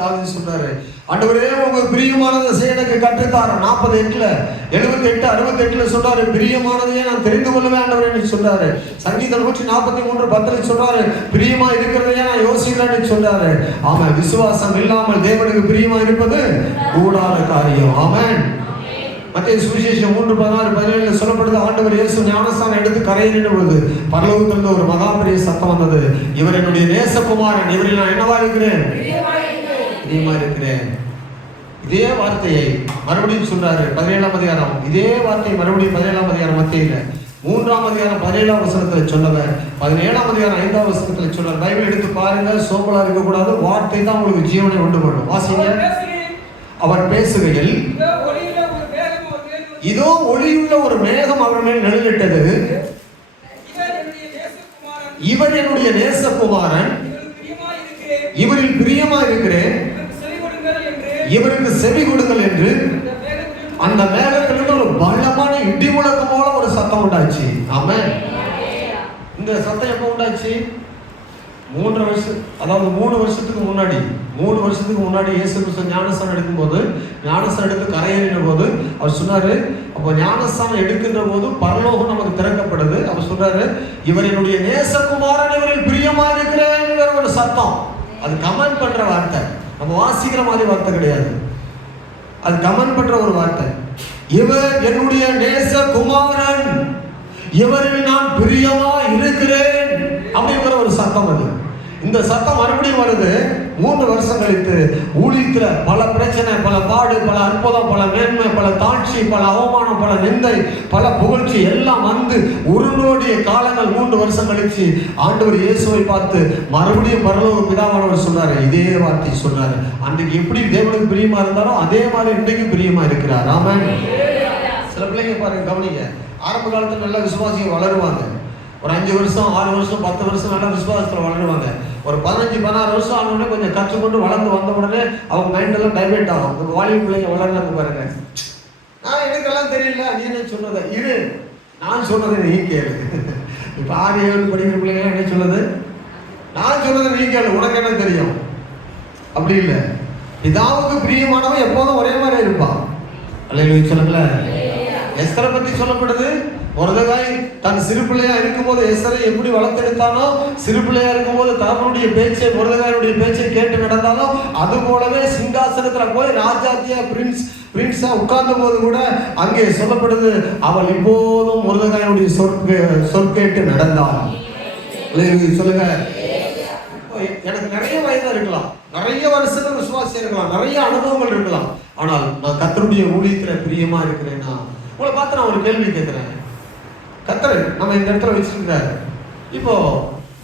தாவீது சொல்றாரு, ஆண்டவரே உங்களுக்கு பிரியமானதை செய்ய எனக்கு கற்றுத்தாரு. 48 78 68 சொல்றாரு, பிரியமானதையே நான் தெரிந்து கொள்ளுவேன் ஆண்டவரே சொல்றாரு. சங்கீதம் 143:10 சொல்றாரு, பிரியமா இருக்கிறதையே நான் யோசிக்கிறேன்னு சொல்றாரு. ஆமா, விசுவாசம் இல்லாமல் தேவனுக்கு பிரியமா இருப்பது கூடாத காரியம். ஆமென். மத்திய சுவிசேஷம் 3:16-17 சொல்லப்படுது, ஆண்டவர் இயேசு ஞானஸ்நானம் எடுத்து கரையேறின பொழுது பரலோகத்திலிருந்து ஒரு மகா பெரிய சத்தம் வந்தது, இவர் என்னுடைய நேசகுமாரன், இவரில் நான் என்னவா இருக்கிறேன்? பிரியமா இருக்கிறேன். இதே வார்த்தையை மறுபடியும் சொல்றாரு 17ஆம் அதிகாரம். இதே வார்த்தையை மறுபடியும் 17ஆம் அதிகாரம் மத்தியில 3ஆம் அதிகாரம் 17ஆம் வசனத்துல சொன்னவர் 17ஆம் அதிகாரம் 5ஆம் வசனத்துல சொன்னார். பைபிள் எடுத்து பாருங்க, சோம்பலா இருக்க கூடாது. வார்த்தை தான் உங்களுக்கு ஜீவனை உண்டு பண்ணும். வாசிங்க. அவர் பேசுகையில் இதோ ஒளியுள்ள ஒரு மேகம் அவர் மேல் நிழலிட்டது, இவர் என்னுடைய நேசகுமாரன், இவரில் பிரியமா இருக்கிறேன், இவருக்கு செவி கொடுங்கள் என்று அந்த மேகத்திலிருந்து ஒரு பலமான இடி முழக்கம் போல ஒரு சத்தம் உண்டாச்சு. ஆமென். இந்த சத்தம் எப்போ உண்டாச்சு? 3 வருஷத்துக்கு முன்னாடி இயேசு கிறிஸ்து ஞானஸ்நானம் எடுக்கும்போது, ஞானஸ்நானம் எடுத்து கரையேறின போது அவர் சொன்னாரு, அப்போ ஞானஸ்நானம் எடுக்கின்ற போது பரலோகம் நமக்கு திறக்கப்படுது. அவர் சொல்றாரு, இவர் என்னுடைய நேசகுமாரன், இவரில் பிரியமா இருக்கிறேங்கிற ஒரு சத்தம். அது கமெண்ட் பண்ற வார்த்தை, நம்ம வாசிக்கிற மாதிரி வார்த்தை கிடையாது. அது கமெண்ட் பண்ற ஒரு வார்த்தை. இவர் என்னுடைய நேசகுமாரன், இவரில் நான் பிரியமா இருக்கிறேன் அப்படிங்கிற ஒரு சத்தம். அது இந்த சத்தம் மறுபடியும் வருது 3 வருஷம் கழித்து. ஊழியத்துல பல பிரச்சனை, பல பாடு, பல அற்புதம், பல மேன்மை, பல தாட்சி, பல அவமானம், பல நிந்தை, பல புகழ்ச்சி எல்லாம் வந்து உருண்டோடிய காலங்கள் 3 வருஷம் கழிச்சு ஆண்டவர் இயேசுவை பார்த்து மறுபடியும் பரலோக பிதாவானவர் சொன்னாரு, இதே வார்த்தை சொன்னாரு. அன்றைக்கு எப்படி தேவனுக்கு பிரியமா இருந்தாலும் அதே மாதிரி இன்றைக்கு பிரியமா இருக்கிறார். ஆமென். சில பிள்ளைங்க பாருங்க, கவனிங்க, ஆரம்ப காலத்துல நல்ல விசுவாசிகள் வளருவாங்க. ஒரு 5 வருஷம் 6 வருஷம் 10 வருஷம் நல்லா விசுவாசத்தில் வளருவாங்க. ஒரு 15-16 வருஷம் ஆனோடனே கொஞ்சம் கற்றுக்கொண்டு வளர்ந்து வந்த உடனே அவங்க மைண்டெல்லாம் டைவெர்ட் ஆகும். ஒரு வாலிப பிள்ளைங்க வளர்றாங்க பாருங்க. நான் எனக்கெல்லாம் தெரியல, நீ என்ன சொன்னதை இரு, நான் சொன்னதை நீ கேளு. இப்போ 6-7 படிக்கிற பிள்ளைங்க என்ன சொல்லுது? நான் சொன்னதை நீ கேளு, உனக்கு என்ன தெரியும்? அப்படி இல்லை. பிதாவுக்கு பிரியமானவன் எப்போதும் ஒரே மாதிரி இருப்பான். அல்லேலூயா சொல்லுங்களேன். எஸ்தரை பற்றி சொல்லப்படுது, மொர்தெகாய் தன் சிறு பிள்ளையா இருக்கும்போது எஸ்தரை எப்படி வளர்த்தெடுத்தானோ, சிறு பிள்ளையா இருக்கும்போது தகப்பனுடைய பேச்சை, மொர்தெகாயுடைய பேச்சை கேட்டு நடந்தாலோ, அது போலவே சிங்காசனத்துல போய் ராஜாத்தியா பிரின்ஸா உட்கார்ந்த போது கூட அங்கே சொல்லப்படுது, அவள் இப்போதும் மொர்தெகாயுடைய சொற்கேட்டு நடந்தாள். சொல்லுங்க. எனக்கு நிறைய வயதா இருக்கலாம், நிறைய வருஷங்கள் விசுவாசியா இருக்கலாம், நிறைய அனுபவங்கள் இருக்கலாம், ஆனால் நான் கர்த்தருடைய ஊழியத்துல பிரியமா இருக்கிறேன்னா, உங்களை பார்த்து நான் ஒரு கேள்வி கேட்கிறேன். கர்த்தர் நம்ம இந்த இடத்துல வச்சிருக்கிறாரு. இப்போ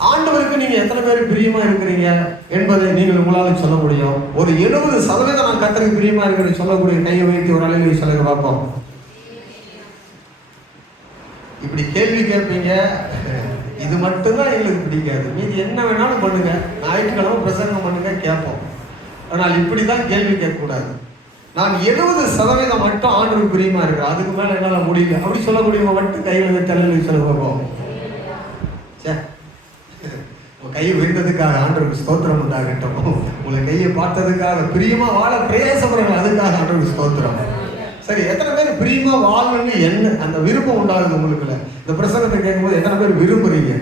ஆண்டவருக்கு நீங்க எத்தனை பேர் பிரியமா இருக்கிறீங்க என்பதை நீங்கள் உங்களால சொல்ல முடியும். ஒரு 70% நான் கர்த்தருக்கு பிரியமா இருக்கிறேன் சொல்லக்கூடிய கையை வைத்து ஒரு அலையில சொல்லுங்க பார்ப்போம். இப்படி கேள்வி கேட்பீங்க, இது மட்டும்தான் எங்களுக்கு பிடிக்காது, நீங்க என்ன வேணாலும் பண்ணுங்க, ஞாயிற்றுக்கிழமை பிரசங்கம் பண்ணுங்க, கேட்போம். ஆனால் இப்படிதான் கேள்வி கேட்கக்கூடாது. நான் 70% மட்டும் ஆண்டவருக்கு பிரியமா இருக்கிறேன், அதுக்கு மேல என்னால முடியல அப்படி சொல்லக்கூடியவங்க மட்டும் கையில தலையில சொல்லுவோம். கையை விழுந்ததுக்காக ஆண்டவருக்கு ஸ்தோத்திரம் உண்டாகட்டும். உங்களை கையை பார்த்ததுக்காக பிரியமா வாழ பிரயாசப்படுறாங்க, அதுக்காக ஆண்டவருக்கு ஸ்தோத்திரம். சரி, எத்தனை பேர் பிரியமா வாழணும்னு என்ன அந்த விருப்பம் உண்டாகுது உங்களுக்குள்ள? இந்த பிரசங்கத்தை கேட்கும்போது எத்தனை பேர் விரும்புறீங்க?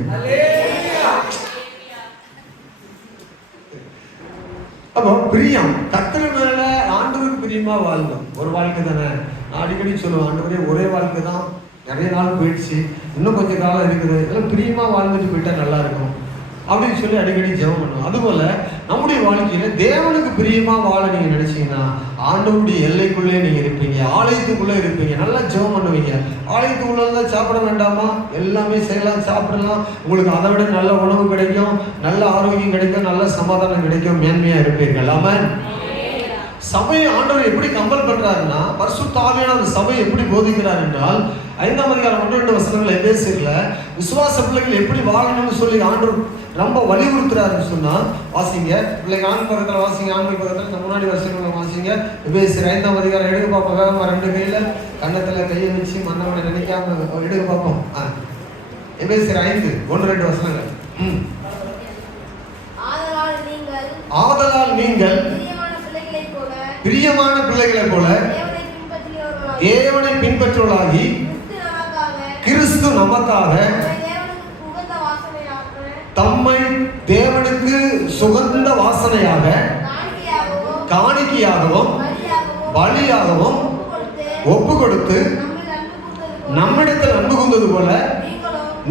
அப்போ பிரியம், கர்த்தர் மேல ஆண்டவருக்கு பிரியமா வாழணும். ஒரு வாழ்க்கை தானே. நான் அடிக்கடி சொல்லுவேன், ஆண்டவரே ஒரே வாழ்க்கை தான், நிறைய நாள் போயிடுச்சு, இன்னும் கொஞ்சம் காலம் இருக்குது, இதெல்லாம் பிரியமா வாழ்ந்துட்டு போயிட்டா நல்லா இருக்கும். அப்படின்னு சொல்லி அடிக்கடி ஜெபம் பண்ணுவோம். அதுபோல நம்முடைய வாழ்க்கையில தேவனுக்கு பிரியமா வாழ நீங்க நினைச்சீங்கன்னா ஆண்டவருடைய எல்லைக்குள்ளே நீங்க இருப்பீங்க, ஆலயத்துக்குள்ளே இருப்பீங்க, நல்லா ஜெபம் பண்ணுவீங்க. ஆலயத்துக்குள்ளதான் சாப்பிட வேண்டாமா? எல்லாமே செய்யலாம், சாப்பிடலாம். உங்களுக்கு அதை விட நல்ல உணவு கிடைக்கும், நல்ல ஆரோக்கியம் கிடைக்கும், நல்ல சமாதானம் கிடைக்கும், மேன்மையா இருப்பீர்கள். ஆமென். சபையை ஆண்டவர் எப்படி கம்பல் பண்றாருன்னா, பரிசுத்த ஆவியானவர் சபையை எப்படி போதிக்கிறார் என்றால் 5ஆம் அதிகாரம் 1-2 வசனங்கள் எபேசியர்ல விசுவாச பிள்ளைகள் எப்படி வாழணும்னு சொல்லி ஆண்டவர் ரொம்ப வலியுறுத்துறாருன்னு சொன்னா வாசிங்க. பிள்ளைங்க ஆண் பக்கத்துல வாசிங்க, ஆண்கள் பக்கத்துல இந்த முன்னாடி வசனங்களை வாசிங்க. எபேசியர் 5ஆம் அதிகாரம் எடுக்க பார்ப்போம். வேகமா 2 கையில கன்னத்துல கையை வச்சு மன்னவனை நினைக்காம எடுக்க பார்ப்போம். எபேசியர் 5:1-2 வசனங்கள். ஆதலால் நீங்கள் பிரியமான பிள்ளைகளைப் போல தேவனை பின்பற்றுவர்களாகி கிறிஸ்து நமக்காக தம்மை தேவனுக்கு சுகந்த வாசனையாக காணிக்கையாகவும் பலியாகவும் ஒப்பு கொடுத்து நம்மிடத்தில் அன்பு கூர்ந்தது போல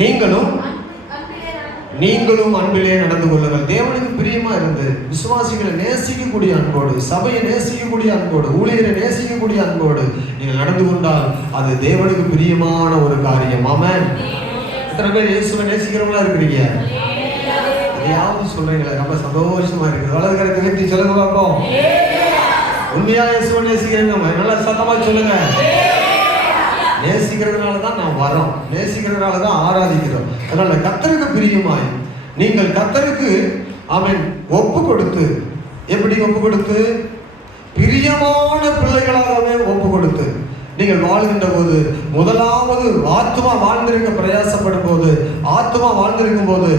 நீங்களும் அன்பிலே நடந்து கொள்ளுங்கள். தேவனுக்கு பிரியமா இருந்து விசுவாசிகளை நேசிக்கக்கூடிய அன்போடு, சபையை நேசிக்கக்கூடிய அன்போடு, ஊழியரை நேசிக்கக்கூடிய அன்போடு நீங்கள் நடந்து கொண்டால் அது தேவனுக்கு பிரியமான ஒரு காரியம். ஆமென். எத்தனை பேர் இயேசுவை நேசிக்கிறவங்களா இருக்கிறீங்க? எதையாவது சொல்றீங்களா? ரொம்ப சந்தோஷமா இருக்குது. வலது கரத்தை உயர்த்தி சொல்லுங்க பார்ப்போம். உண்மையா இயேசுவை நேசிக்கிறீங்க? நல்லா சத்தமா சொல்லுங்க. நேசிக்கிறதுனால தான் நான் வரோம், நேசிக்கிறதுனால தான் ஆராதிக்கிறோம். அதனால கர்த்தருக்கு பிரியமாய் நீங்கள் கர்த்தருக்கு ஆமென் ஒப்பு கொடுத்து, எப்படி ஒப்பு கொடுத்து? பிரியமான பிள்ளைகளாகவே ஒப்பு கொடுத்து நீங்கள் வாழ்கின்ற போது, முதலாவது ஆத்துமா வாழ்ந்திருக்க பிரயாசப்படும் போது, ஆத்துமா வாழ்ந்திருக்கும் போது,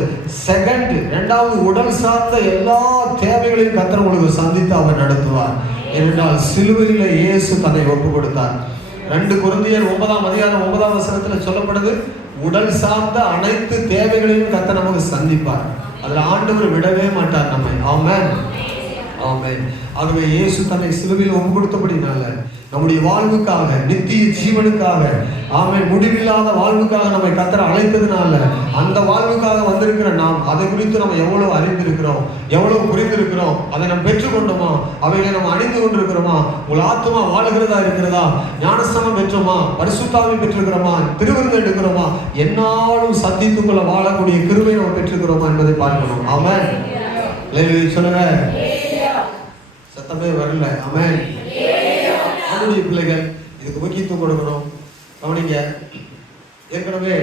செகண்ட் இரண்டாவது உடல் சார்ந்த எல்லா தேவைகளையும் கர்த்தர் உங்களுக்கு சந்தித்து அவர் நடத்துவார். ஏனென்றால் சிலுவையிலே இயேசு தன்னை ஒப்பு கொடுத்தார். 2 கொரிந்தியர் 9ஆம் அதிகாரம் 9ஆம் வசனத்துல சொல்லப்படுது, உடல் சார்ந்த அனைத்து தேவைகளையும் கர்த்தர் நமக்கு சந்திப்பார். அதுல ஆண்டவர் விடவே மாட்டார் நம்மை. ஆமென், ஆமென். ஆகவே இயேசு தன்னை சிலுவையில் ஒப்பு கொடுத்தபடினால நம்முடைய வாழ்வுக்காக, நித்திய ஜீவனுக்காக, ஆமென், முடிவில்லாத வாழ்வுக்காக நம்மை கர்த்தர் அழைத்ததுனால அந்த வாழ்வுக்காக வந்திருக்கிற நாம் அதை குறித்து நம்ம எவ்வளவு அறிந்திருக்கிறோம், எவ்வளவு புரிந்திருக்கிறோம், அதை நம்ம பெற்றுக்கொண்டோமா, அவைகளை நம்ம அணிந்து கொண்டிருக்கிறோமா, உங்கள் ஆத்மா வாழுகிறதா இருக்கிறதா, ஞானஸ்நானம் பெற்றோமா, பரிசுத்தாவி பெற்றிருக்கிறோமா, திருவிருந்து எடுக்கிறோமா, என்னாலும் சத்தியத்துக்குள்ள வாழக்கூடிய கிருபையை நம்ம பெற்றிருக்கிறோமா என்பதை பார்க்கணும். ஆமென். சொல்லுங்க. சத்தமே வரல. ஆமென். நம்முடைய பிள்ளைகள் இதுக்கு முக்கியத்துவம் கொடுக்கணும். கவனிங்க. ஏற்கனவே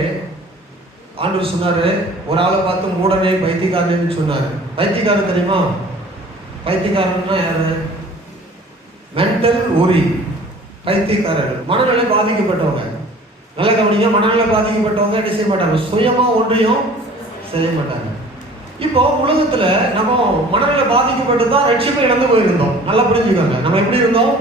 ஆண்டவர் சொன்னாரு, ஒரு ஆளை பார்த்து மூடனே பைத்தியக்காரன்னு சொன்னாரு. பைத்தியக்காரன் தெரியுமா? பைத்தியக்காரன்னா யாரு? மென்டல் ஒரி, பைத்தியக்காரர்கள், மனநிலை பாதிக்கப்பட்டவங்க. நல்லா கவனிங்க. மனநிலை பாதிக்கப்பட்டவங்க என்ன செய்ய மாட்டாங்க? சுயமா ஒன்றையும் செய்ய மாட்டாங்க. இப்போ உலகத்துல நம்ம மனநிலை பாதிக்கப்பட்டு தான் ரட்சிப்பை இழந்து போயிருந்தோம். நல்லா புரிஞ்சுக்கோங்க. நம்ம எப்படி இருந்தோம்?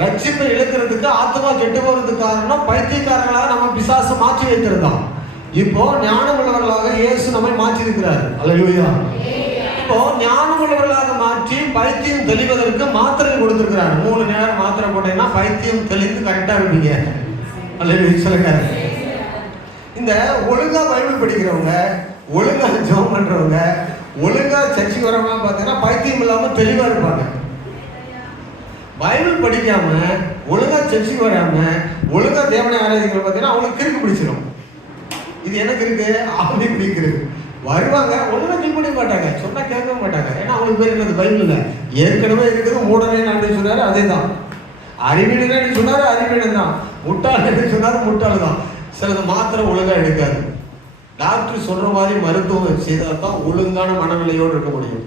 ரட்சிப்பை இழக்கிறதுக்கு, ஆத்மா கெட்டு போறதுக்கு காரணம் பைத்தியக்காரங்களாக நம்ம பிசாசு மாற்றி வைத்திருந்தோம். இப்போ ஞானம் உள்ளவர்களாக இயேசு நம்மை மாற்றி இருக்கிறார். அல்லேலூயா. இப்போ ஞானம் உள்ளவர்களாக மாற்றி பைத்தியம் தெளிவதற்கு மாத்திரை கொடுத்திருக்கிறார். 3 நேரம் மாத்திரை போட்டீங்கன்னா பைத்தியம் தெளிந்து கரெக்டா இருப்பீங்க. அல்லேலூயா. சொல்லுங்க. இந்த ஒழுங்கா பைபிள் படிக்கிறவங்க, ஒழுங்கா ஜெபம் பண்றவங்க, ஒழுங்கா சர்ச்சுக்கு வரவங்க பார்த்தீங்கன்னா பைத்தியம் இல்லாம தெளிவா இருப்பாங்க. பைபிள் படிக்காம, ஒழுங்கா சர்ச்சுக்கு வராம, ஒழுங்கா தேவனை ஆராதிக்கிற பார்த்தீங்கன்னா அவங்களுக்கு கிறுக்கு பிடிச்சிடும். இது எனக்கு இருக்கு, ஆவி பிடிக்கிறது. வருவாங்க, ஒழுங்கா கிளி பண்ண மாட்டாங்க, சொன்னா கேட்க மாட்டாங்க. ஏன்னா அவங்களுக்கு பேர் என்னது? பைபிள் இல்லை. ஏற்கனவே இருக்குது. மூடனே நான் சொன்னாரு, அதே தான். அறிவீடுன்னு சொன்னாரு, அறிவீடு தான். முட்டாள் சொன்னாரு, முட்டாள் தான். சிலது மாத்திரை ஒழுங்கா எடுக்காது. டாக்டர் சொல்ற மாதிரி மருத்துவம் செய்தால் தான் ஒழுங்கான மனநிலையோடு இருக்க முடியும்.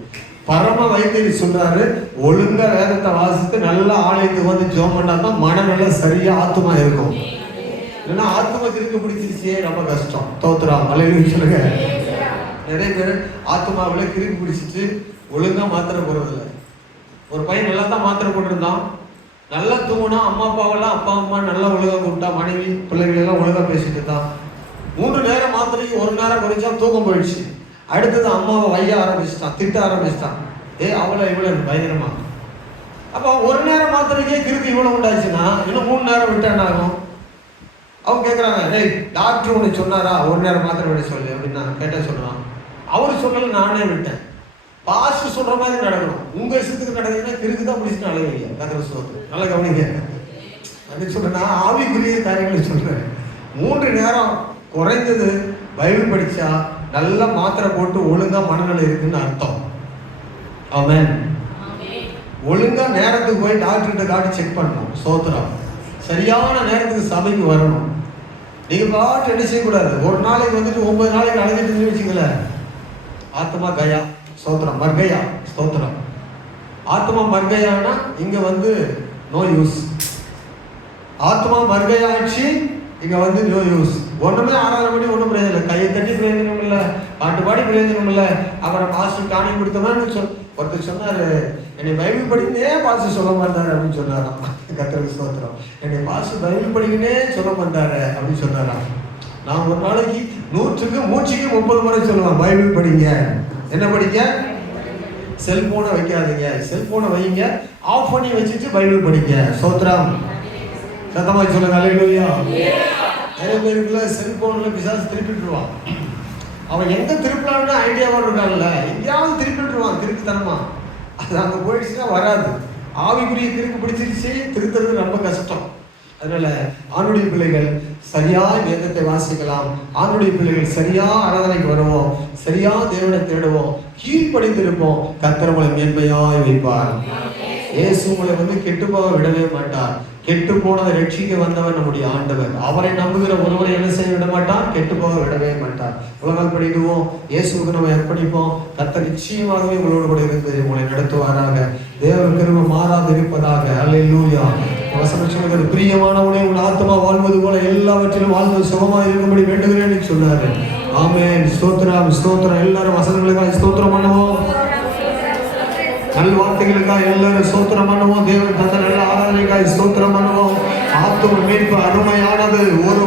பரம வைத்தியர் சொல்றாரு, ஒழுங்கா வேதத்தை வாசித்து நல்ல ஆலயத்துக்கு வந்து ஜெபம் பண்ணா தான் மனநிலை சரியா ஆத்மா இருக்கும். இல்லைன்னா ஆத்மா கிறுக்கு பிடிச்சிருச்சே, ரொம்ப கஷ்டம். தோத்துறான். அல்லேலூயா. சொல்லுங்க. நிறைய பேர் ஆத்மாவில கிறுக்கு பிடிச்சிட்டு ஒழுங்கா மாத்திரை போடுறதில்லை. ஒரு பையன் நல்லா தான் மாத்திரை போட்டுருந்தான், நல்லா தூங்கினா, அம்மா அப்பாவெல்லாம் அப்பா அம்மா நல்லா ஒழுங்கா கூப்பிட்டா, மனைவி பிள்ளைகள் எல்லாம் ஒழுங்கா பேசிட்டு தான். 3 நேரம் மாத்திரைக்கு 1 நேரம் குறைச்சா தூக்கம் போயிடுச்சு. அடுத்தது அம்மாவை வைய ஆரம்பிச்சிட்டான், திட்ட ஆரம்பிச்சிட்டான். அவளை இவ்வளவு பயங்கரமா. அப்போ 1 நேரம் மாத்திரைக்கே கிறுக்கு இவ்வளவு உண்டாச்சுன்னா இன்னும் 3 நேரம் விட்டா என்ன ஆகும்? அவங்க கேட்குறாங்க, டாக்டர் உனக்கு சொன்னாரா 1 நேரம் மாத்திரை விட சொல்லு அப்படின்னா? கேட்டா சொல்றான், அவர் சொல்லல, நானே விட்டேன். பாஸ்டர் சொல்ற மாதிரி நடக்கணும். உங்க இஷ்டத்துக்கு நடக்குதுன்னா கிறுக்கு தான் முடிச்சுட்டு அழகீங்க. கத்திர ஸ்தோத்திரம். நல்லா கவனிங்க. அப்படின்னு சொல்றேன்னா ஆவிக்குரிய காரியங்களை சொல்றேன். 3 நேரம் குறைந்தது பைபிள் படிச்சா நல்லா மாத்திரை போட்டு ஒழுங்கா மனநிலை இருக்குன்னு அர்த்தம். ஆமென். ஒழுங்கா நேரத்துக்கு போய் டாக்டர்கிட்ட காட்டி செக் பண்ணணும். ஸ்தோத்திரம். சரியான நேரத்துக்கு சபைக்கு வரணும். நீங்க பாட்டு என்ன செய்யக்கூடாது. ஒரு நாளைக்கு வந்துட்டு 9 நாளைக்கு அழைச்சிட்டு வச்சுக்கல. ஆத்மா கயா ஸ்தோத்திரம், மர்கயா ஸ்தோத்திரம். ஆத்மா மர்கயானா இங்க வந்து நோ யூஸ். ஆத்மா மர்கயாச்சு இங்க வந்து நோ யூஸ். ஒண்ணுமே ஆராதனை பண்ணி ஒன்றும் பிரயோஜனம் இல்லை. கையை தட்டி பிரயோஜனம் இல்லை, பாட்டு பாடி பிரயோஜனம் இல்லை. அப்புறம் பாஸ்டர் காணி கொடுத்தவன் ஒருத்தர் சொன்னாரு, என்னை பைபிள் படிக்கனே பாஸ்டர் சொல்ல மாட்டாரு அப்படின்னு சொன்னாராம். கர்த்தருக்கு ஸ்தோத்திரம். என்னை பாஸ்டர் பைபிள் படிக்கனே சொல்ல மாட்டாரு அப்படின்னு சொன்னாராம். நான் ஒரு நாளைக்கு 100க்கு 30 முறை சொல்லுவேன், பைபிள் படிங்க. என்ன படிங்க? செல்போனை வைக்காதீங்க. செல்போனை வைங்க, ஆஃப் பண்ணி வச்சுட்டு பைபிள் படிங்க. ஸ்தோத்திரம். சத்தமா சொல்லுங்க அல்லேலூயா. நிறைய பேருக்குள்ள செல்போன்ல பிசாசு திருப்பிட்டுருவான். அவன் எங்க திருப்பலான்னு ஐடியாவோட இருக்கான்ல, எங்கேயாவது திருப்பிட்டுருவான் திருக்குத்தனமா. அது அங்கே போயிடுச்சுன்னா வராது. ஆவிக்குரிய திருக்கு பிடிச்சிருச்சு, திருத்துறது ரொம்ப கஷ்டம். அதனால ஆணுடைய பிள்ளைகள் சரியா வேதத்தை வாசிக்கலாம். ஆணுடைய பிள்ளைகள் சரியா ஆராதனைக்கு வருவோம், சரியா தேவனை தேடுவோம், கீழ்ப்படிந்திருப்போம். கர்த்தர் உங்களை மேன்மையாய் வைப்பார். இயேசு உங்களை வந்து கெட்டு போக விடவே மாட்டார். கெட்டு போனதை ரட்சிக்க வந்தவர் நம்முடைய ஆண்டவர். அவரை நம்புகிற ஒருவரை என்ன செய்ய விட மாட்டார், கெட்டு போக விடவே மாட்டார். உலகால் படிடுவோம், இயேசுக்கு நம்ம அர்ப்பணிப்போம். கர்த்தர் நிச்சயமாகவே உங்களோடு கூட இருந்து உங்களை நடத்துவாராக. தேவ கிருபை மாறாது இருப்பதாக. அல்லேலூயா. வசனம் சொல்லுகிறது, பிரியமானவனே உன் ஆத்மா வாழ்வது போல எல்லாவற்றிலும் வாழ்ந்து சுகமாக இருக்கும்படி வேண்டுகிறேன்னு சொன்னாரு. ஆமென். ஸ்தோத்திரம் ஸ்தோத்திரம். எல்லாரும் வசனங்களுக்காக ஸ்தோத்திரம் பண்ணுவோம். நல் வார்த்தைகளுக்காக எல்லாரும் ஸ்தோத்திரம் பண்ணுவோம். தேவன் தந்த நல்ல ஆராதனைக்காக ஸ்தோத்திரம் பண்ணுவோம். ஆத்தும மீட்பு அருமையானது. ஒரு